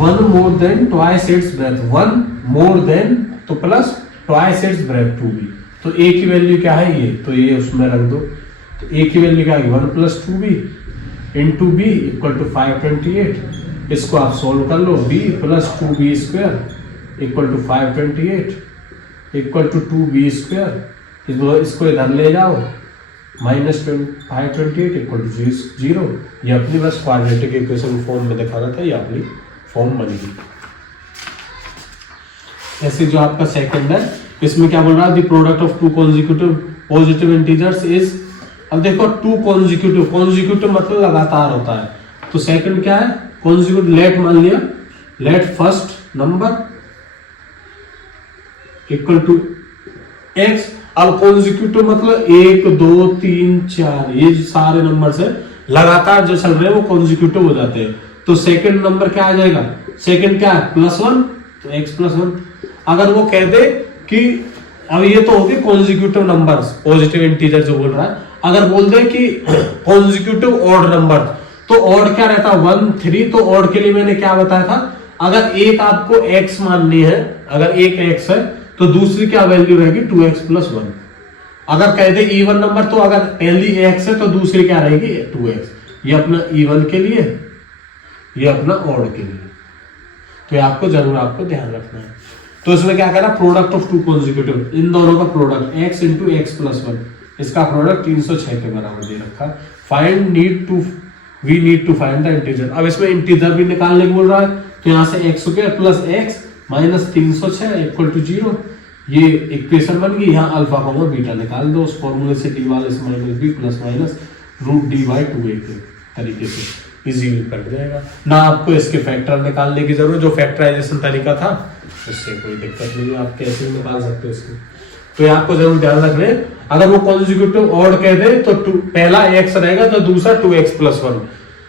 1 more than twice its breadth 1 more than तो plus twice its breadth 2b तो a की वैल्यू क्या है ये तो ये उसमें रख दो तो a की वैल्यू क्या है 1 plus 2b into b equal to 528। इसको आप सोल्व कर लो b plus 2b square equal to 528 equal to 2b square इसको इधर ले जाओ माइनस 528 इक्वल टू 0। ये अपनी बस क्वाड्रेटिक इक्वेशन फॉर्म में दिखाना था ये अपनी फॉर्म बन गई। ऐसे जो आपका सेकंड है इसमें क्या बोल रहा है the product of to consecutive positive integers is. अब देखो टू कॉन्जिक्यूटिव मतलब लगातार होता है तो सेकंड क्या है कॉन्जिक्यूटिव लेट मान लिया let first number equal to x। अब कॉन्जिक्यूटिव मतलब 1 2 3 4 ये सारे नंबर से लगातार जो चल रहे हैं वो कॉन्जिक्यूटिव हो जाते हैं। तो सेकंड नंबर क्या आ जाएगा सेकंड क्या है +1 तो x +1। अगर वो कह दे कि अब ये तो हो गए कॉन्जिक्यूटिव नंबर्स पॉजिटिव इंटीजर जो बोल रहा है अगर बोल दे कि कॉन्जिक्यूटिव ऑड नंबर तो ऑड क्या रहता 1 3 तो ऑड के लिए मैंने क्या बताया था अगर एक आपको x माननी है अगर एक x है तो दूसरी क्या वैल्यू रहेगी 2x + 1। अगर कहते इवन नंबर तो अगर पहली x है तो दूसरी क्या रहेगी 2x। ये अपना इवन के लिए ये अपना ऑड के लिए तो ये आपको जरूर आपको ध्यान रखना है। तो इसमें क्या करा प्रोडक्ट ऑफ टू कॉन्जिक्यूटिव इन दोनों का प्रोडक्ट x इंटू x + 1 इसका प्रोडक्ट 306 के बराबर दे रखा है। Find we need to find the integer. अब इसमें इंटीजर भी निकालने को बोल रहा है तो यहाँ से x² + x minus 306 equal to 0 ये इक्वेशन बन गई, यहाँ अल्फा कॉमा बीटा निकाल दो उस फॉर्मूले से, डी वाले से minus b plus minus root d by 2a के तरीके से इजीली कट जाएगा ना। आपको इसके फैक्टर निकालने की जरूरत, जो फैक्टराइजेशन तरीका था उससे कोई दिक्कत नहीं है, आप कैसे भी निकाल सकते हो इसको। तो ये आपको जरूर ध्यान रखना है, अगर वो कॉन्जिक्यूटिव ऑड कह दे तो पहला x रहेगा तो दूसरा 2x प्लस 1,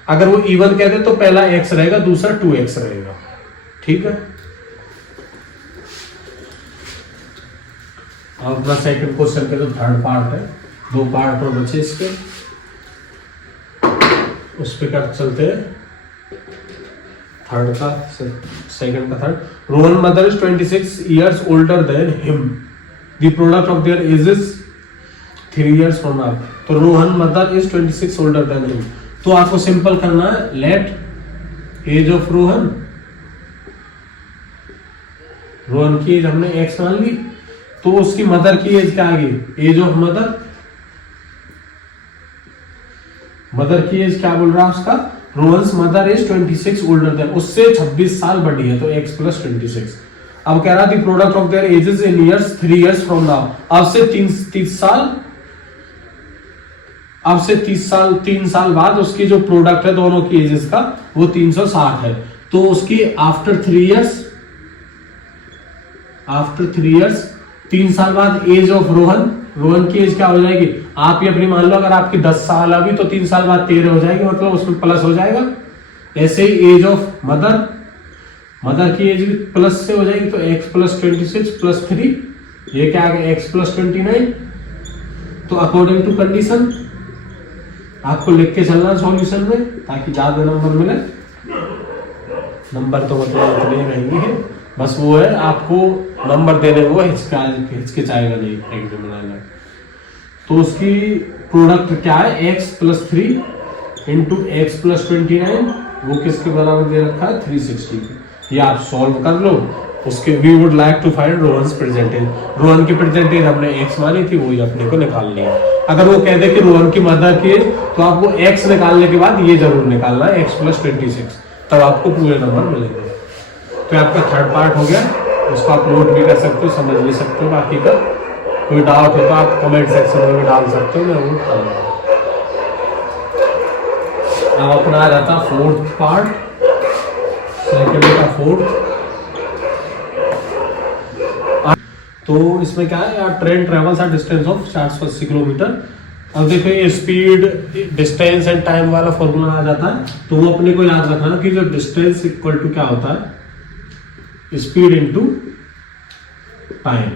अगर वो इवन कह दे तो पहला x रहेगा दूसरा 2x रहेगा, ठीक है। अब अपना सेकंड क्वेश्चन के जो थर्ड पार्ट है, 2 पार्ट और बचे इसके, उस पे कर चलते हैं। थर्ड का सेकंड का third, Rohan mother is 26 years older than him, the product of their ages 3 years from now। तो Rohan mother is 26 older than him, तो आपको सिंपल करना है, let age of Rohan, Rohan की एज हमने x मान ली, तो उसकी मदर की एज क्या आ गई, एज ऑफ मदर, मदर की एज क्या बोल रहा है उसका, Rohan's mother is 26 older than, उससे 26 साल बड़ी है तो x प्लस 26। अब कह रहा the product of their edges in years 3 years from now, अब से 30 साल, अब से 3 साल बाद उसकी जो प्रोडक्ट है दोनों की एजेस का वो 360 है, तो उसकी आफ्टर 3 years, आफ्टर 3 years 3 साल बाद एज ऑफ रोहन, रोहन की एज क्या हो जाएगी, आप ये अपनी मान लो अगर आपकी 10 साल अभी तो 3 साल बाद 13 हो जाएगी, मतलब उसमें प्लस हो जाएगा। ऐसे ही एज ऑफ मदर, मदर की एज भी प्लस से हो जाएगी, तो x प्लस 26 प्लस 3, ये क्या आ गया x प्लस 29। तो अकॉर्डिंग टू कंडीशन आपको लिख के चलना सॉल्यूशन में ताकि ज्यादा नंबर मिले, नंबर तो मतलब इतने रहेंगे, बस वो है आपको नंबर देने वो हिचकिचाएगा नहीं एग्जामिनर। तो उसकी प्रोडक्ट क्या है, x plus 3 into x plus 29, वो किसके बराबर दे रखा है 360। ये आप सॉल्व कर लो, उसके we would like to find Rohan's percentage, Rohan की परसेंटेज हमने x मानी थी वही अपने को निकाल लिया। अगर वो कह दे कि रोहन की मदर की तो आपको x निकालने के बाद ये जरूर निकालना है x प्लस 26, तब आपको पूरे नंबर मिलेंगे। तो आपका थर्ड पार्ट हो गया, उसको आप नोट भी कर सकते हो, समझ भी सकते हो। बाकी का कोई डाउट हो तो आप कमेंट सेक्शन में भी डाल सकते हो, मैं वो बताऊंगा। अब अपना आ जाता फोर्थ पार्ट, सेकंड का फोर्थ। तो इसमें क्या है यार, train travels at distance of 480 kilometre. अब देखो ये स्पीड, डिस्टेंस एंड टाइम वाला फॉर्मूला आ जाता है, तो वो अपने को याद रखना कि जो डिस्टेंस इक्वल टू क्या होता है, स्पीड इनटू टाइम।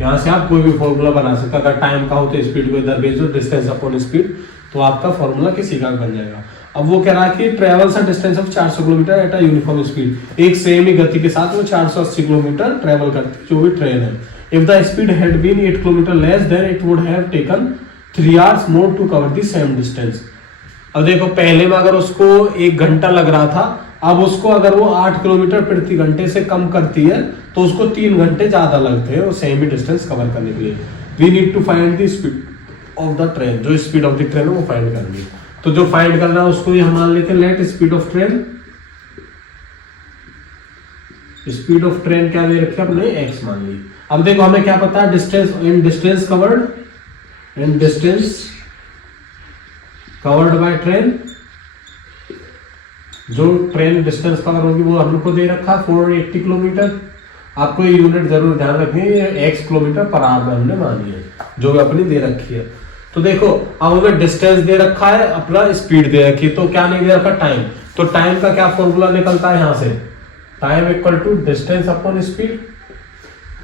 यहां से आप कोई भी फॉर्मूला बना सकते हैं, अगर टाइम का हो तो स्पीड को इधर भेज दो, डिस्टेंस अपॉन स्पीड, तो आपका फॉर्मूला किसी का बन जाएगा। अब वो कह रहा है कि travels at distance of 400 kilometre at a uniform speed, एक सेम ही गति के साथ वो 480 किलोमीटर ट्रेवल करती जो भी ट्रेन है। If the speed had been 8 kilometre less than it would have taken 3 hours more to cover the same distance. अब देखो पहले में अगर उसको 1 घंटा लग रहा था, अब उसको अगर वो 8 किलोमीटर प्रति घंटे से कम करती है तो उसको 3 घंटे ज्यादा लगते हैं वो सेम ही डिस्टेंस कवर करने के लिए। We need to find the speed of the train, जो स्पीड ऑफ द ट्रेन है वो फाइंड करनी है। तो जो फाइंड करना है उसको हम मान लेते हैं let speed of train. Speed of train क्या दे रखी है अपने, x मान ली। अब देखो हमें क्या पता है, distance in distance covered, in distance covered by train, जो ट्रेन डिस्टेंस कवर होगी वो हमको दे रखा 480 किलोमीटर। आपको ये यूनिट जरूर ध्यान रखनी है, x किलोमीटर पर आवर में हमने मानी है जो भी अपनी दे रखी है। तो देखो अब हमें डिस्टेंस दे रखा है, अपना स्पीड दे रखी है, तो क्या नहीं दे रखा, टाइम। तो टाइम का क्या फॉर्मूला निकलता है यहां से, time equal to distance upon speed.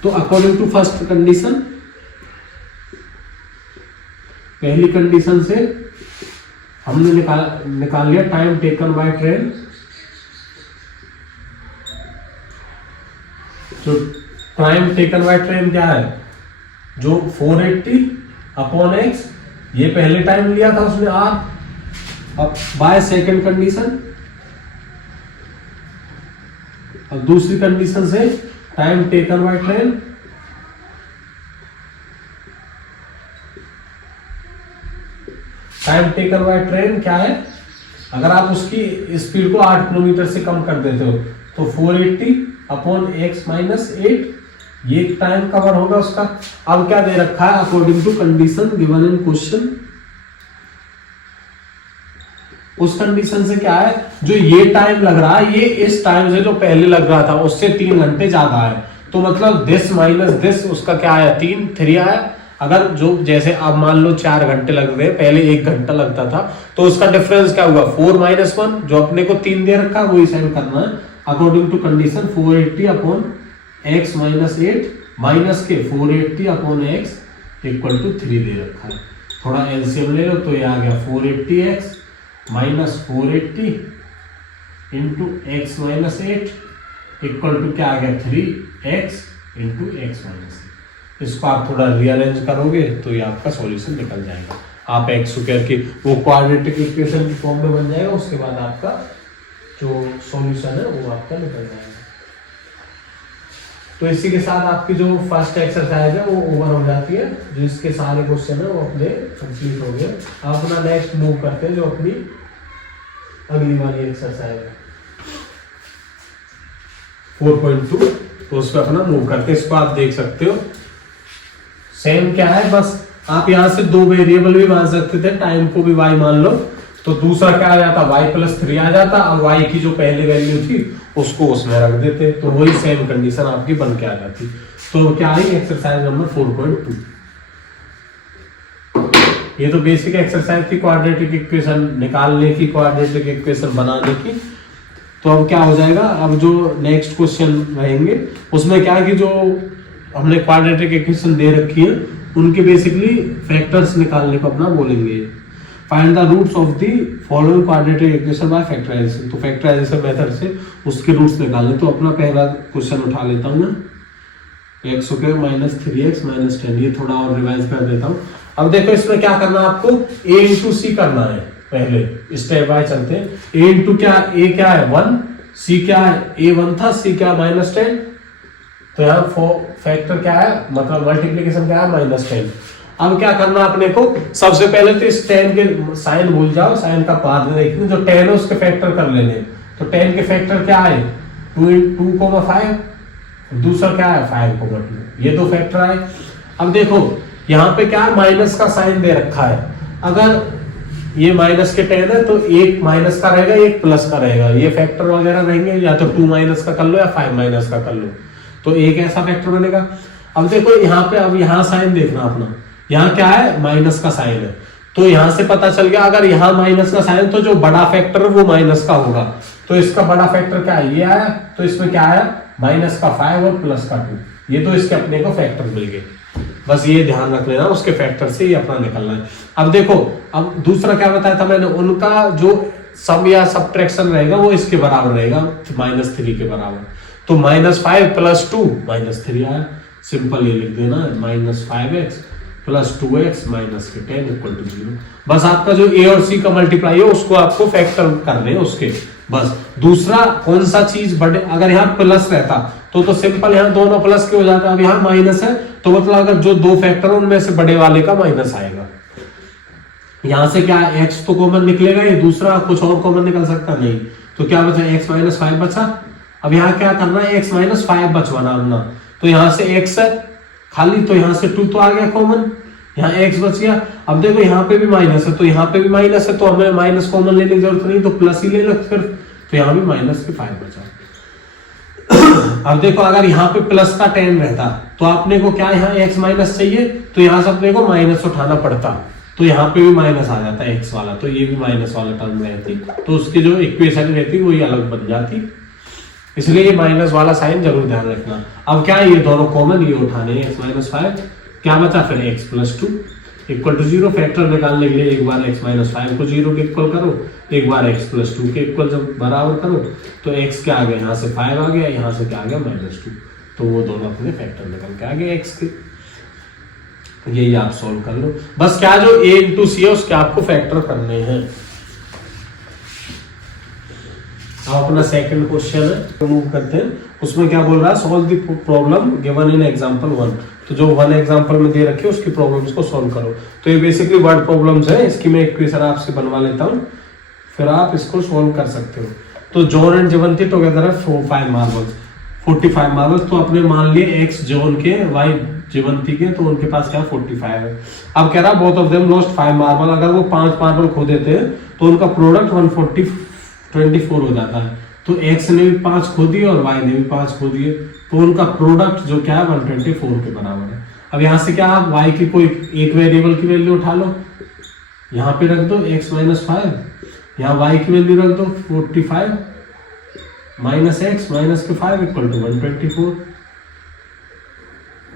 तो अकॉर्डिंग टू फर्स्ट कंडीशन, पहली कंडीशन से हमने निकाल लिया टाइम टेकन बाय ट्रेन। तो टाइम टेकन बाय ट्रेन क्या है, जो 480 अपॉन एक्स, ये पहले टाइम लिया था उसने आर, अब बाय सेकंड कंडीशन, अब दूसरी कंडीशन से time taken by train, time taken by train क्या है, अगर आप उसकी स्पीड को 8 किलोमीटर से कम कर देते हो तो 480 अपॉन एक्स माइनस 8, ये टाइम कवर होगा उसका। अब क्या दे रखा है, according to condition given in question, उस कंडीशन से क्या है, जो ये टाइम लग रहा है ये इस टाइम से जो पहले लग रहा था उससे 3 घंटे ज्यादा है। तो मतलब दिस माइनस दिस, उसका क्या आया 3 आया। अगर जो जैसे अब मान लो 4 घंटे लग रहे हैं, पहले 1 घंटा लगता था, तो उसका डिफरेंस क्या हुआ 4 माइनस 1, जो अपने को 3 दे रखा वही सेंड करना है according to condition. 480 upon x minus 8 minus के 480 अपॉन x इक्वल टू 3 दे रखा है। थोड़ा एलसीएम ले लो तो ये आ गया 480x minus 480 into x minus 8 equal to क्या आ गया 3x इंटू एक्स माइनस 8। इसको आप थोड़ा रीअरेंज करोगे तो ये आपका सॉल्यूशन निकल जाएगा। आप एक्स स्क्वायर की वो क्वाड्रेटिक इक्वेशन की फॉर्म में बन जाएगा, उसके बाद आपका जो सॉल्यूशन है वो आपका निकल जाएगा। तो इसी के साथ आपकी जो फर्स्ट एक्सरसाइज है वो ओवर हो जाती है, जो इसके सारे क्वेश्चन है वो अपने कंप्लीट हो गए। आप अपना नेक्स्ट मूव करते हैं जो अपनी अगली वाली एक्सरसाइज है 4.2, तो उस पर अपना मूव करते हैं। इसको आप देख सकते हो सेम क्या है, बस आप यहाँ से 2 वेरिएबल भी मान सकते थे, टाइम को भी y मान लो तो दूसरा क्या आ जाता y+3 आ जाता, और y की जो पहले वैल्यू थी उसको उसमें रख देते, तो वही सेम कंडीशन आपकी बन के आ जाती। तो क्या आई एक्सरसाइज नंबर 4.2। ये तो बेसिक एक्सरसाइज थी क्वाड्रेटिक इक्वेशन निकालने की, क्वाड्रेटिक इक्वेशन बनाने की। तो अब क्या हो जाएगा, अब जो नेक्स्ट क्वेश्चन रहेंगे उसमें क्या है कि जो हमने क्वाड्रेटिक इक्वेशन दे रखी है उनके बेसिकली फैक्टर्स निकालने को अपना बोलेंगे। Find the roots of the following quadratic equation by factorisation. तो फैक्टराइजेशन मेथड से उसके रूट्स निकालने। तो अपना पहला क्वेश्चन उठा लेता हूँ मैं, x square minus 3x minus 10। ये थोड़ा और रिवाइज कर देता हूँ। अब देखो इसमें क्या करना है आपको, a इंटू सी करना है। पहले स्टेप बाय चलते हैं। a इंटू क्या, a क्या है 1, c क्या है a 1 था, c क्या माइनस 10। तो यहाँ फैक्टर क्या है, मतलब मल्टीप्लीकेशन क्या है -10। अब क्या करना अपने को, सबसे पहले तो इस 10 के साइन भूल जाओ, साइन का बाद में देखना, जो 10 है उसके फैक्टर कर लेने। तो 10 के फैक्टर क्या आए 2,5, दूसरा क्या है 5,2, ये 2 फैक्टर आए। अब देखो यहाँ पे क्या है, माइनस का साइन दे रखा है। अगर ये माइनस के 10 है तो एक माइनस का रहेगा, एक प्लस का रहेगा। ये फैक्टर वगैरह रहेंगे, या तो 2 माइनस का कर लो या 5 माइनस का कर लो, तो एक ऐसा फैक्टर बनेगा। अब देखो यहाँ पे, अब यहाँ साइन देखना अपना, यहाँ क्या है माइनस का साइन है, तो यहाँ से पता चल गया अगर यहाँ माइनस का साइन तो जो बड़ा फैक्टर है वो माइनस का होगा। तो इसका बड़ा फैक्टर क्या है, ये आया, तो इसमें क्या आया माइनस का 5 और प्लस का 2। ये तो इसके अपने को फैक्टर मिल गए, बस ये ध्यान रख लेना, उसके फैक्टर से ये अपना निकलना है। अब देखो, अब दूसरा क्या बताया था मैंने, उनका जो सम या सब्ट्रैक्शन रहेगा वो इसके बराबर रहेगा, -3 के बराबर। तो -5 + 2 -3 आया। सिंपल ये लिख देना, -5x + 2x माइनस के 10 = 0। बस आपका जो a और c का मल्टीप्लाई है उसको आपको फैक्टर करने हैं उसके, बस। दूसरा कौन सा चीज बड़े, अगर यहाँ प्लस रहता तो सिंपल यहाँ दोनों प्लस के हो जाता। अब यहाँ माइनस है तो मतलब अगर जो 2 फैक्टर है उनमें से बड़े वाले का माइनस आएगा। यहाँ से क्या x तो कॉमन निकलेगा, ये दूसरा कुछ और कॉमन निकल सकता नहीं, तो क्या बचा x - 5 बचा। अब यहाँ क्या करना है, x - 5 बचवाना अपना, तो यहाँ से x है खाली, तो यहाँ से 2 तो आ गया कॉमन, यहाँ x बच गया। अब देखो यहाँ पे भी माइनस है, तो यहाँ पे भी माइनस है, तो हमें माइनस कॉमन लेने की जरूरत नहीं, तो प्लस ही ले लो फिर। तो यहाँ भी -5 बचा। अब देखो अगर यहाँ पे प्लस का 10 रहता तो आपने को क्या यहाँ x माइनस चाहिए, तो यहाँ से अपने को माइनस उठाना पड़ता, तो यहाँ पे भी माइनस आ जाता है x वाला, तो ये भी माइनस वाला टर्म रहती, तो उसकी जो इक्वेशन रहती वो ये अलग बन जाती। इसलिए ये माइनस वाला साइन जरूर ध्यान रखना। अब क्या है, ये दोनों कॉमन, ये उठाने x - 5, क्या बचा फिर x + 2 = 0। फैक्टर निकालने के लिए एक बार x - 5 को 0 के इक्वल करो, एक बार x + 2 के इक्वल जब बराबर करो तो x क्या आ गया, यहाँ से 5 आ गया, यहाँ से क्या आ गया -2, तो वो दोनों अपने फैक्टर निकल के आ गए x के। यही आप सॉल्व कर लो, बस। क्या जो a × c है उसके आपको फैक्टर करने हैं। अब अपना सेकंड क्वेश्चन है, मूव करते हैं। उसमें क्या बोल रहा है, solve the problem given in example 1। तो जो 1 एग्जांपल में दे रखी है उसकी प्रॉब्लम्स को सॉल्व करो। तो ये बेसिकली वर्ड प्रॉब्लम्स है, इसकी मैं इक्वेशन आपसे बनवा लेता हूँ, फिर आप इसको सॉल्व कर सकते हो। तो जॉन एंड जीवंती टुगेदर है 4-5 मार्बल्स। 45 मार्बल्स। तो अपने मान लिए x जोन के y जीवंती के, तो उनके पास क्या 45 है। अब कह रहा both of them lost 5 marble, अगर वो 5 मार्बल खो देते हैं तो उनका प्रोडक्ट 124 हो जाता है। तो x ने भी 5 खो दिए और y ने भी 5 खो दिए, तो उनका प्रोडक्ट जो क्या है 124 के बराबर है। अब यहाँ से क्या आप y की कोई एक वेरिएबल की वैल्यू उठा लो, यहाँ पे रख दो x माइनस 5, यहाँ y की वैल्यू रख दो 45 माइनस x माइनस के 5 इक्वल टू 124।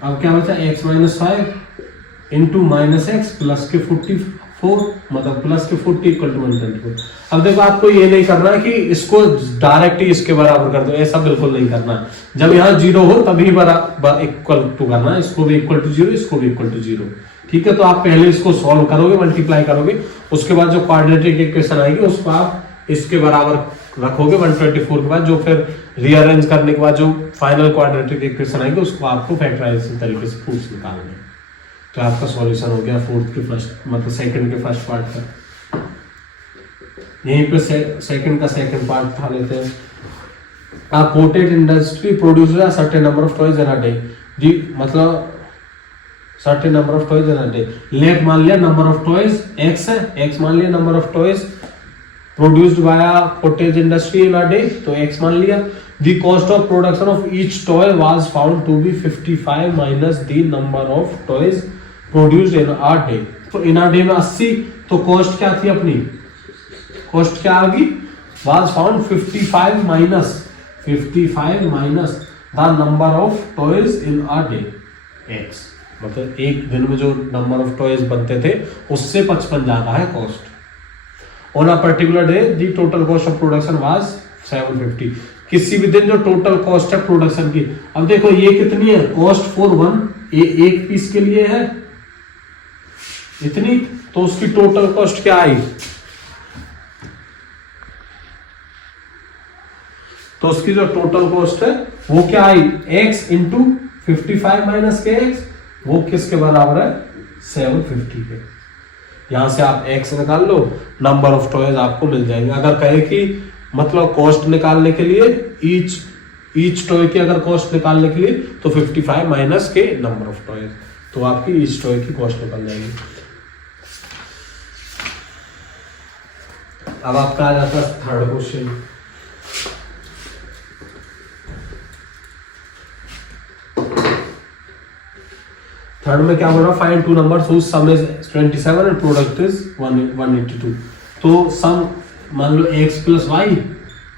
अब क्या बचा x minus 5 into minus x plus के 44, मतलब प्लस के 40 इक्वल टू 124। अब देखो आपको ये नहीं करना कि इसको डायरेक्ट ही इसके बराबर कर दो, ऐसा बिल्कुल नहीं करना। जब यहाँ 0 हो तभी बराबर इक्वल टू करना, इसको भी इक्वल टू 0, इसको भी इक्वल टू 0। ठीक है, तो आप पहले इसको सॉल्व करोगे, मल्टीप्लाई करोगे, उसके बाद जो क्वाड्रेटिक इक्वेशन आएगी उसको आप इसके बराबर रखोगे 124 के बाद, जो फिर रीअरेंज करने के बाद जो फाइनल क्वाड्रेटिक इक्वेशन आएगी उसको आपको फैक्टराइजेशन तरीके से प्रूफ निकालना है। तो आपका सॉल्यूशन हो गया फोर्थ के फर्स्ट, मतलब सेकंड के फर्स्ट पार्ट का। यहीं पे सेकंड का सेकंड पार्ट उठा लेते हैं। आप ported industry produce a certain number of toys in a day, जी मतलब certain number of toys in a day. Let मान लिया नंबर ऑफ टॉयज x है, x मान लिया number of toys produced by portage industry in a day, तो x मान लिया। The cost of production of each toy was found to be 55 minus the number of toys produced in a day. तो इन a day में 80, तो cost क्या थी अपनी, cost क्या आ गई, was found 55 minus the number of toys in a day x, मतलब एक दिन में जो नंबर ऑफ टॉयज बनते थे उससे 55 ज्यादा है cost. On a particular day the total cost of production was 750। किसी भी दिन जो टोटल कॉस्ट है प्रोडक्शन की, अब देखो ये कितनी है, कॉस्ट फॉर वन, ये एक पीस के लिए है इतनी, तो उसकी टोटल कॉस्ट क्या आई, तो उसकी जो टोटल कॉस्ट है वो क्या आई, x इंटू 55 माइनस के x, वो किसके बराबर है 750 के। यहां से आप x निकाल लो, नंबर ऑफ टॉयज आपको मिल जाएंगे। अगर कहे कि मतलब कॉस्ट निकालने के लिए ईच टॉय की अगर कॉस्ट निकालने के लिए तो 55 माइनस के नंबर ऑफ टॉयज, तो आपकी ईच टॉय की कॉस्ट निकल जाएगी। अब आपका आ जाता है थर्ड क्वेश्चन। थर्ड में क्या बोल रहा है, find two numbers whose sum is 27 and product is 182। तो सम मान लो x प्लस वाई,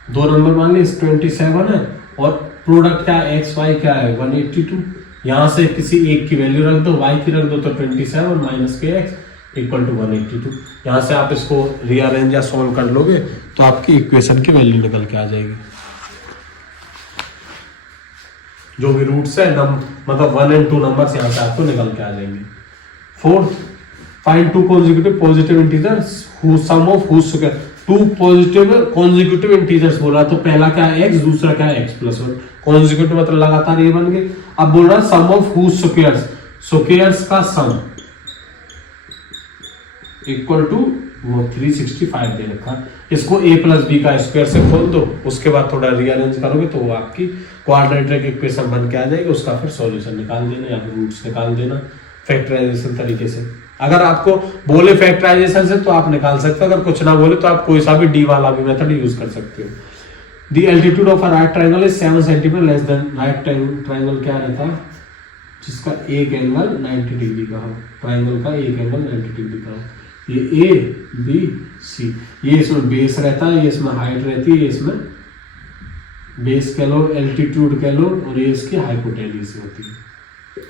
दो नंबर मान ली 27 है और प्रोडक्ट क्या है एक्स वाई क्या है 182। यहाँ से किसी एक की वैल्यू रख दो, y की रख दो, तो 27 माइनस के x इक्वल टू 182। यहाँ से आप इसको रीअरेंज या सॉल्व कर लोगे तो आपकी इक्वेशन की वैल्यू निकल के आ जाएगी। जो भी रूट्स है मतलब 1 and 2 नंबर्स यहाँ से आपको निकल के आ जाएंगे। Fourth, find two consecutive positive integers who sum of whose square. Two positive consecutive integers बोल रहा है, तो पहला क्या है x, दूसरा क्या है x प्लस 1। कॉन्जिक्यूटिव मतलब लगातार ये बन गए। अब बोल रहा है सम ऑफ हुज स्क्वायर्स, स्क्वायर्स का सम इक्वल टू वो 365 दे रखा। इसको a प्लस बी का स्क्वायर से खोल दो, उसके बाद थोड़ा रीअरेंज करोगे तो वो आपकी क्वाड्रेटिक इक्वेशन बन के आ जाएगी। उसका फिर सॉल्यूशन निकाल देना या फिर रूट्स निकाल देना फैक्टराइजेशन तरीके से। अगर आपको बोले फैक्टराइजेशन से तो आप निकाल सकते हो, अगर कुछ ना बोले तो आप कोई सा भी डी वाला भी मेथड यूज कर सकते हो। The altitude of a right triangle is 7 centimetre less than right triangle क्या रहता है जिसका एक एंगल 90 डिग्री का हो, ट्रायंगल का एक एंगल 90 डिग्री का हो। ये ए बी सी, ये इसमें बेस रहता है, ये इसमें हाइट रहती है, ये इसमें बेस कह लो, एल्टीट्यूड कह लो, और ये इसकी हाइपोटेन्यूज होती है।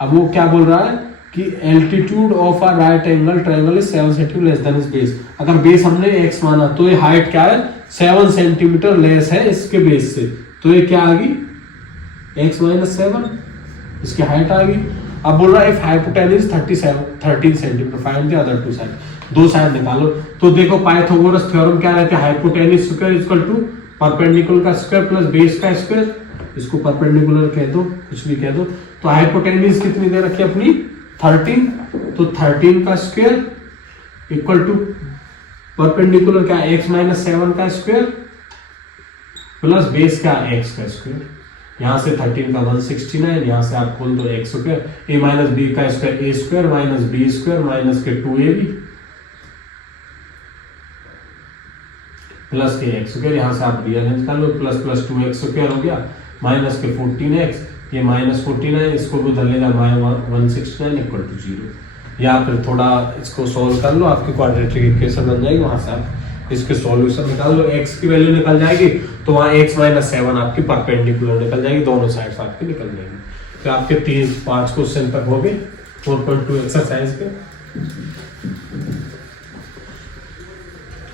अब वो क्या बोल रहा है कि altitude of a right angle triangle is 7 centimetre less than it's base. अगर बेस हमने x माना तो ये हाइट क्या है 7 सेंटीमीटर लेस है इसके बेस से, तो ये क्या आ गई x माइनस 7, इसकी हाइट आ गई। अब बोल रहा है if hypotenuse 13 centimetre find the other two side, दो साइड निकालो। तो देखो पाइथागोरस थ्योरम क्या रहता है, hypotenuse square equal to perpendicular का स्क्वायर प्लस बेस का स्क्वायर, इसको परपेंडिकुलर कह दो, कुछ भी कह दो। तो हाइपोटेन्यूज कितनी दे रखी है अपनी 13, तो 13 का स्क्वायर इक्वल टू परपेंडिकुलर क्या x माइनस 7 का स्क्वायर प्लस बेस का एक्स का स्क्वायर, यहाँ से 13 का 169, यहाँ से आप खोल दो X square, A minus B का square A square minus B square minus के 2ab प्लस के एक्स स्क्वायर, यहाँ से आप रियल निकाल लो, प्लस प्लस 2x स्क्वायर हो गया माइनस के 14x, ये माइनस 49, इसको भी उधर ले जाओ 169 इक्वल टू 0। या फिर थोड़ा इसको सोल्व कर लो, आपकी क्वाड्रेटिक इक्वेशन बन जाएगी, वहां से आप इसके सॉल्यूशन निकाल लो, x की वैल्यू निकल जाएगी तो वहाँ x माइनस 7 आपकी परपेंडिकुलर निकल जाएगी, दोनों साइड्स आपकी निकल जाएगी। तो आपके 3-5 क्वेश्चन तक हो गए 4.2 एक्सरसाइज के।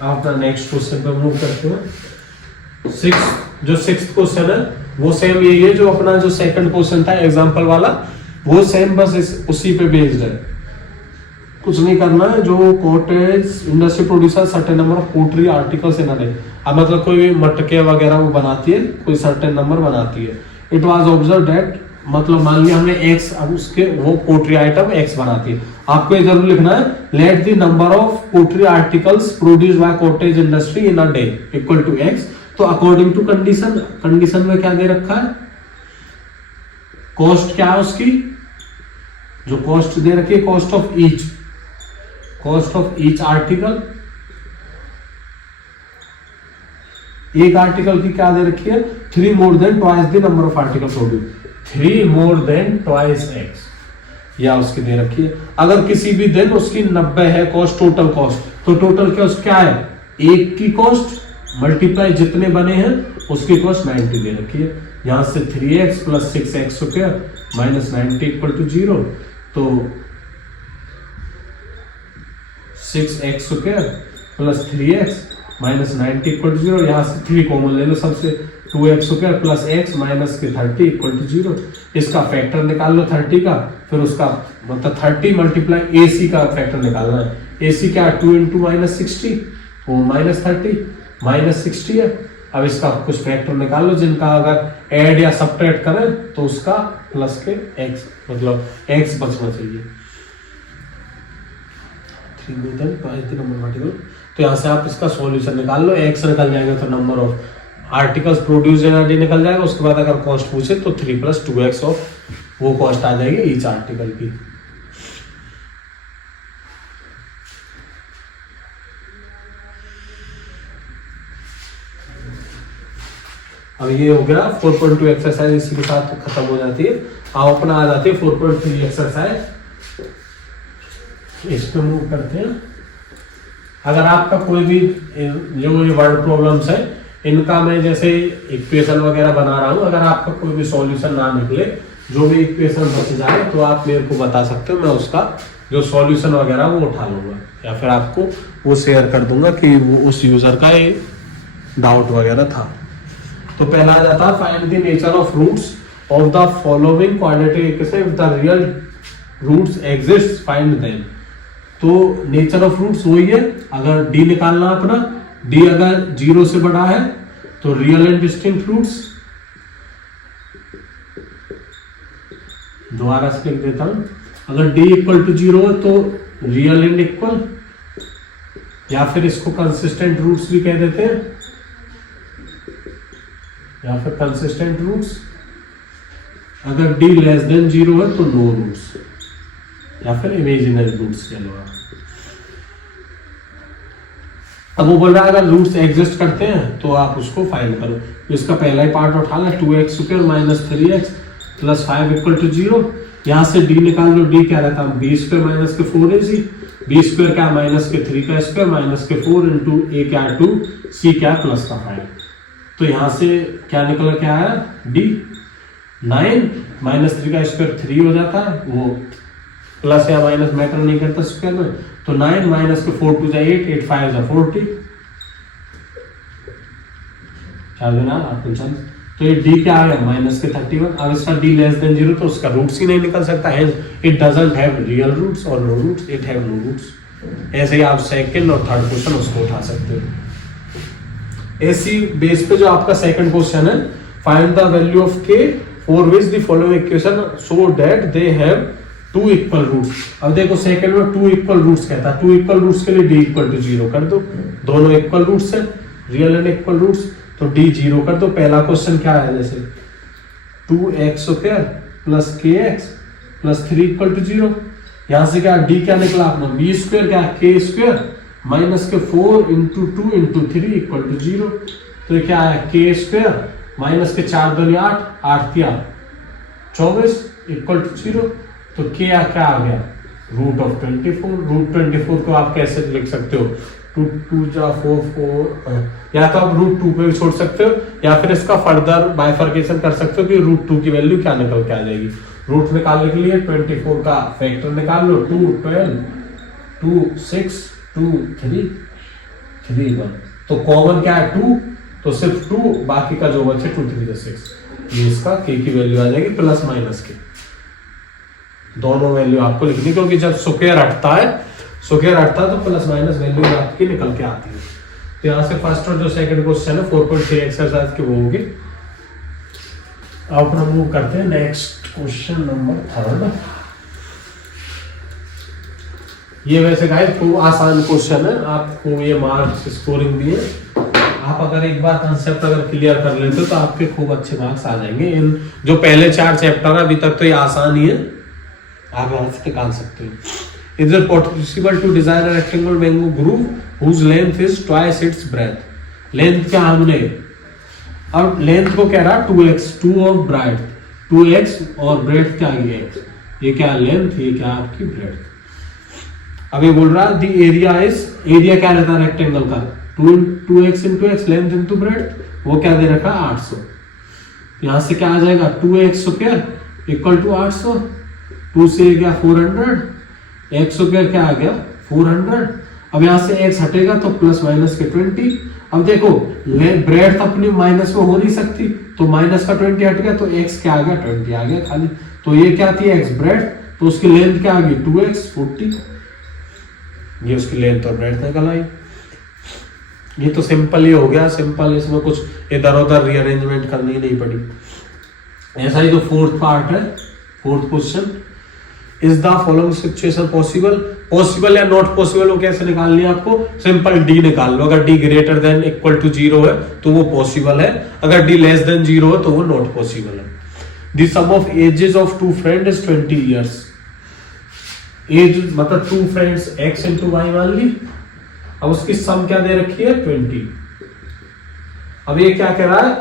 आप अपना नेक्स्ट क्वेश्चन पर मूव करते हैं। सिक्स्थ क्वेश्चन है वो सेम यही है जो अपना जो सेकंड क्वेश्चन था एग्जांपल वाला, वो सेम बस उसी पे बेस्ड है, कुछ नहीं करना है। जो cottage industry producer certain number of pottery articles in a day, अब मतलब कोई मटके वगैरह वो बनाती है, कोई सर्टेन नंबर बनाती है। इट वाज ऑब्जर्व दैट, मतलब मान लिया हमने एक्स, अब उसके वो पोट्री आइटम एक्स बनाती है, आपको ये जरूर लिखना है let the number of pottery articles produced by cottage industry in a day equal to x. तो अकॉर्डिंग टू कंडीशन, कंडीशन में क्या दे रखा है, कॉस्ट क्या है उसकी, जो कॉस्ट दे रखी है कॉस्ट ऑफ ईच आर्टिकल, एक आर्टिकल की क्या दे रखी है 3 more than twice the number of article produced, 3 more than twice x, या उसकी दे रखी है। अगर किसी भी दिन उसकी 90 है कॉस्ट, टोटल कॉस्ट, तो टोटल कॉस्ट क्या है, एक की कॉस्ट मल्टीप्लाई जितने बने हैं उसकी कॉस्ट 90 दे रखी है। यहां से 3x प्लस 6x square minus 90 equal to 0, तो 6x square plus 3x minus 90 equal to 0, यहाँ से 3 कॉमन ले लो सबसे, 2x square plus x minus के 30 इक्वल टू 0। इसका फैक्टर निकाल लो 30 का, फिर उसका मतलब 30 मल्टीप्लाई AC का फैक्टर निकालना है। AC क्या 2 इंटू माइनस 60, वो माइनस 30 माइनस 60 है। अब इसका कुछ फैक्टर निकाल लो जिनका अगर ऐड या सब्ट्रैक्ट करें तो उसका प्लस के x, मतलब x बचना चाहिए। 3 more than twice the number of articles, तो यहाँ से आप इसका सॉल्यूशन निकाल लो, x निकल जाएगा तो number of articles produce in a day निकल जाएगा। उसके बाद अगर कॉस्ट पूछे तो 3 + 2x ऑफ वो कॉस्ट आ जाएगी ईच आर्टिकल की। अब ये हो गया 4.2 एक्सरसाइज, इसी के साथ खत्म हो जाती है। आप अपना आ जाती है 4.3 एक्सरसाइज, इस पे मूव करते हैं। अगर आपका कोई भी जो ये वर्ड प्रॉब्लम्स है इनका मैं जैसे इक्वेशन वगैरह बना रहा हूँ, अगर आपका कोई भी सॉल्यूशन ना निकले, जो भी इक्वेशन बच जाए तो आप मेरे को बता सकते हो, मैं उसका जो सॉल्यूशन वगैरह वो उठा लूंगा या फिर आपको वो शेयर कर दूंगा कि वो उस यूजर का ये डाउट वगैरह था। तो पहला आ जाता है find the nature of roots of the following quadratic equation if the real roots exist find them. तो नेचर ऑफ रूट्स वही है, अगर डी निकालना अपना, डी अगर 0 से बड़ा है तो रियल एंड डिस्टिंक्ट रूट्स, दोबारा से लिख देता हूं, अगर डी इक्वल टू 0 है तो रियल एंड इक्वल, या फिर इसको कंसिस्टेंट रूट्स भी कह देते हैं, या फिर कंसिस्टेंट रूट्स। अगर डी लेस देन 0 है तो नो रूट्स, या फिर इमेजिनरी रूट्स कह लो आप। अब वो बोल रहा है अगर रूट्स एग्जिस्ट करते हैं तो आप उसको फाइंड करो। तो इसका पहला ही पार्ट उठाना, 2x square minus 3x plus 5 equal to 0। यहाँ से d निकाल लो, d क्या रहता है b स्क्वायर माइनस के 4ac, b स्क्वायर क्या माइनस के 3 का स्क्वायर माइनस के 4 इंटू a क्या 2, c क्या प्लस का 5। तो यहाँ से क्या निकल के आया d, 9 माइनस 3 का स्क्वायर 3 हो जाता है, वो प्लस या माइनस मैटर नहीं करता स्क्वायर में, तो 9 माइनस के 4 2 8, 8 5 40, 4 गुना 8 तो ये d क्या आ गया माइनस के 31। अब इसका d लेस देन 0 तो उसका रूट्स ही नहीं निकल सकता है, it doesn't have real roots और no roots, it have no roots. ऐसे ही आप सेकंड और थर्ड क्वेश्चन उसको उठा सकते हो। ऐसी बेस पे जो आपका सेकंड क्वेश्चन है, find the value of k for which the following equation so that they have 2 equal roots. अब देखो सेकंड में 2 इक्वल रूट्स कहता है, 2 इक्वल रूट्स के लिए d इक्वल टू 0 कर दो, दोनों इक्वल रूट्स है, रियल एंड इक्वल रूट्स। तो डी जीरो कर दो। पहला क्वेश्चन क्या है, जैसे 2x² plus kx plus 3 equal to 0। यहां से क्या डी क्या निकला अपना, b² क्या k² माइनस के 4 इंटू 2 इंटू 3 इक्वल टू 0। तो ये क्या है k² माइनस के 4 दूनी 8, 8 या 24 इक्वल टू 0। तो क्या आ गया रूट ऑफ 24। रूट 24 को आप कैसे लिख सकते हो, 2 2 जा 4 4, या तो आप रूट 2 पे भी छोड़ सकते हो या फिर इसका फर्दर बाइफर्केशन कर सकते हो कि रूट 2 की वैल्यू क्या निकल के आ जाएगी। रूट निकालने के लिए 24 का फैक्टर निकाल लो, 2 12 2 6 2 3 3 1। तो कॉमन क्या है 2, तो सिर्फ 2, बाकी का जो बचे 2 3 6, ये इसका k की वैल्यू आ जाएगी प्लस माइनस के। दोनों वैल्यू आपको लिखनी, क्योंकि जब स्क्वायर हटता है तो प्लस माइनस वैल्यू आपकी निकल के आती है। तो यहाँ से फर्स्ट और जो सेकंड क्वेश्चन है 4.3 एक्सरसाइज के वो होगी। अब हम मूव करते हैं नेक्स्ट क्वेश्चन नंबर 3। ये वैसे गाइस खूब आसान क्वेश्चन है, आपको ये मार्क्स स्कोरिंग भी है। आप अगर एक बार कंसेप्ट अगर क्लियर कर लेते हो तो आपके खूब अच्छे मार्क्स आ जाएंगे। इन जो पहले 4 चैप्टर है अभी तक तो ये आसान ही है, आप यहाँ से निकाल सकते हो। Is it possible to design a rectangle mango groove whose length is twice its breadth? Length क्या हमने, अब लेंथ को कह रहा 2x, 2 ऑफ ब्रेड्थ, 2x और ब्रेड्थ क्या है x, ये क्या लेंथ, ये क्या आपकी ब्रेड्थ। अब ये बोल रहा द एरिया इज, एरिया क्या रहता है रेक्टेंगल का 2x into x, length into breadth, वो क्या दे रखा 800। यहां से क्या आ जाएगा 2x² इक्वल टू 800, 2 से गया 400, x² क्या आ गया 400। अब यहां से x हटेगा तो प्लस माइनस के 20। अब देखो ब्रेड्थ अपनी माइनस में हो नहीं सकती, तो माइनस का 20 हट गया तो x क्या आ गया 20 आ गया खाली। तो ये क्या थी x ब्रेड्थ, तो उसकी लेंथ क्या आ गई 2x 40, ये उसकी लेंथ और ब्रेड्थ निकल आई। ये तो सिंपल ही हो गया, सिंपल, इसमें कुछ इधर उधर रीअरेंजमेंट करनी नहीं पड़ी। ऐसा ही जो फोर्थ पार्ट है, fourth question, is the following situation possible, possible या नॉट पॉसिबल वो कैसे निकालनी है आपको, सिंपल डी निकाल लो। अगर d greater than equal to 0 है तो वो पॉसिबल है, अगर डी लेस देन 0 है तो वो नॉट पॉसिबल है। The sum of ages of 2 friend is 20 years. Age मतलब 2 फ्रेंड्स x इंटू वाई मान ली, अब उसकी सम क्या दे रखी है 20। अब ये क्या कह रहा है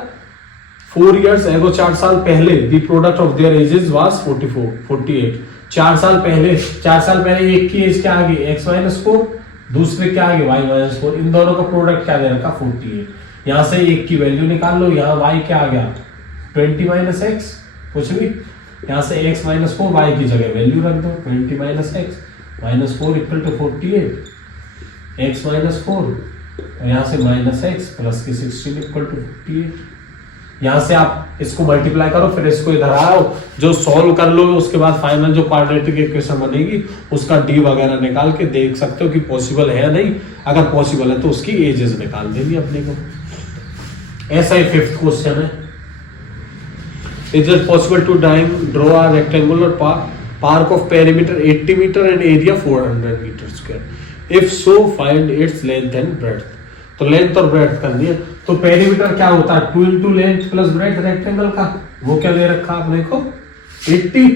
4 इयर्स एगो, 4 साल पहले the product of their edges was 48। 4 साल पहले एक की एज क्या आ गई x-4, दूसरे क्या आ गई y-4, इन दोनों का प्रोडक्ट क्या दे रखा 48। यहां से एक की वैल्यू निकाल लो, यहाँ y क्या आ गया 20 - x, कुछ भी, यहां से x-4 y की जगह वैल्यू रख दो 20 - x -4 इक्वल टू 48, x-4 यहां से -x प्लस की 16 इक्वल टू 58। यहां से आप इसको मल्टीप्लाई करो, फिर इसको इधर आओ, जो सॉल्व कर लो, उसके बाद फाइनल जो क्वाड्रेटिक इक्वेशन बनेगी उसका डी वगैरह निकाल के देख सकते हो कि पॉसिबल है या नहीं। अगर पॉसिबल है तो उसकी एजेस निकाल देंगे अपने को। ऐसा ही 5th क्वेश्चन है, is it possible to draw a rectangular park of perimeter 80 metre and area 400 metre square, if so find its length and breadth. तो लेंथ और ब्रेड्थ करनी है, तो पेरीमीटर क्या होता है 2 into length plus breadth rectangle का, वो क्या दे रखा आपने को 80।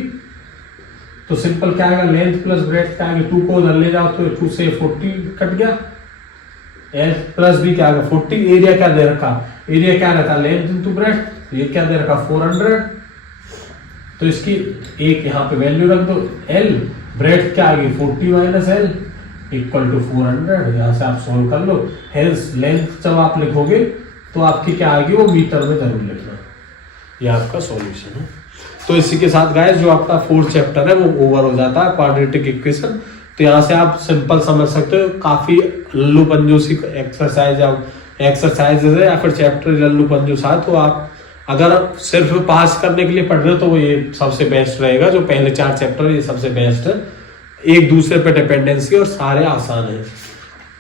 तो सिंपल क्या आएगा लेंथ प्लस ब्रेड्थ क्या आएगा, 2 को उधर ले जाओ तो 2 से 40 कट गया, प्लस भी क्या आएगा 40। एरिया क्या दे रखा, एरिया क्या रहता लेंथ इंटू ब्रेड्थ, ये क्या दे रखा 400। तो इसकी एक यहाँ पे वैल्यू रख दो l, ब्रेड्थ क्या आ गई 40 - l इक्वल टू 400। यहाँ से आप सोल्व कर लो, हेंस लेंथ जब आप लिखोगे तो आपकी क्या आएगी वो मीटर में जरूर लिखना। ये आपका सॉल्यूशन है। तो इसी के साथ गाइस जो आपका 4th चैप्टर है वो ओवर हो जाता है, क्वाड्रेटिक इक्वेशन। तो यहाँ से आप सिंपल समझ सकते हो, काफी लल्लू पंजो सी एक्सरसाइज है या फिर चैप्टर लल्लू पंजो सा। तो आप अगर सिर्फ पास करने के लिए पढ़ रहे हो तो वो ये सबसे बेस्ट रहेगा, जो पहले 4 चैप्टर ये सबसे बेस्ट है, एक दूसरे पे डिपेंडेंसी और सारे आसान है।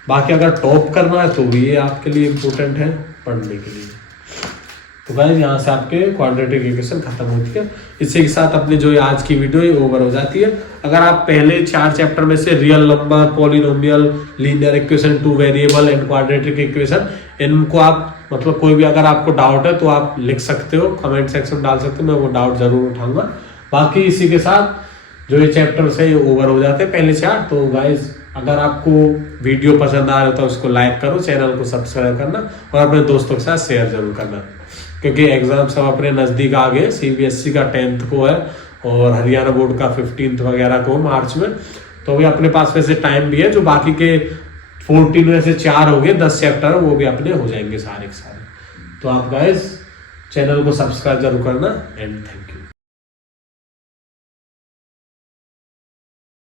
बाकी अगर टॉप करना है तो भी ये आपके लिए इम्पोर्टेंट है पढ़ने के लिए। तो गाइस यहाँ से आपके क्वाड्रेटिक इक्वेशन खत्म होती है। इसी के साथ अपनी जो आज की वीडियो है ओवर हो जाती है। अगर आप पहले 4 चैप्टर में से real number, polynomial, linear equation, 2 variable and quadratic equation, इनको आप मतलब कोई भी अगर आपको डाउट है तो आप लिख सकते हो, कमेंट सेक्शन में डाल सकते हो, मैं वो डाउट जरूर उठाऊंगा। बाकी इसी के साथ जो ये चैप्टर है ये ओवर हो जाते हैं पहले 4। तो गाइज अगर आपको वीडियो पसंद आ रहा है तो उसको लाइक करो, चैनल को सब्सक्राइब करना और अपने दोस्तों के साथ शेयर जरूर करना, क्योंकि एग्जाम सब अपने नज़दीक आ गए। CBSE का 10th को है और हरियाणा बोर्ड का 15th वगैरह को मार्च में। तो अभी अपने पास वैसे टाइम भी है, जो बाकी के 14 में से 4 हो गए, 10 चैप्टर वो भी अपने हो जाएंगे सारे के सारे। तो आप गाइज चैनल को सब्सक्राइब जरूर करना एंड थैंक यू।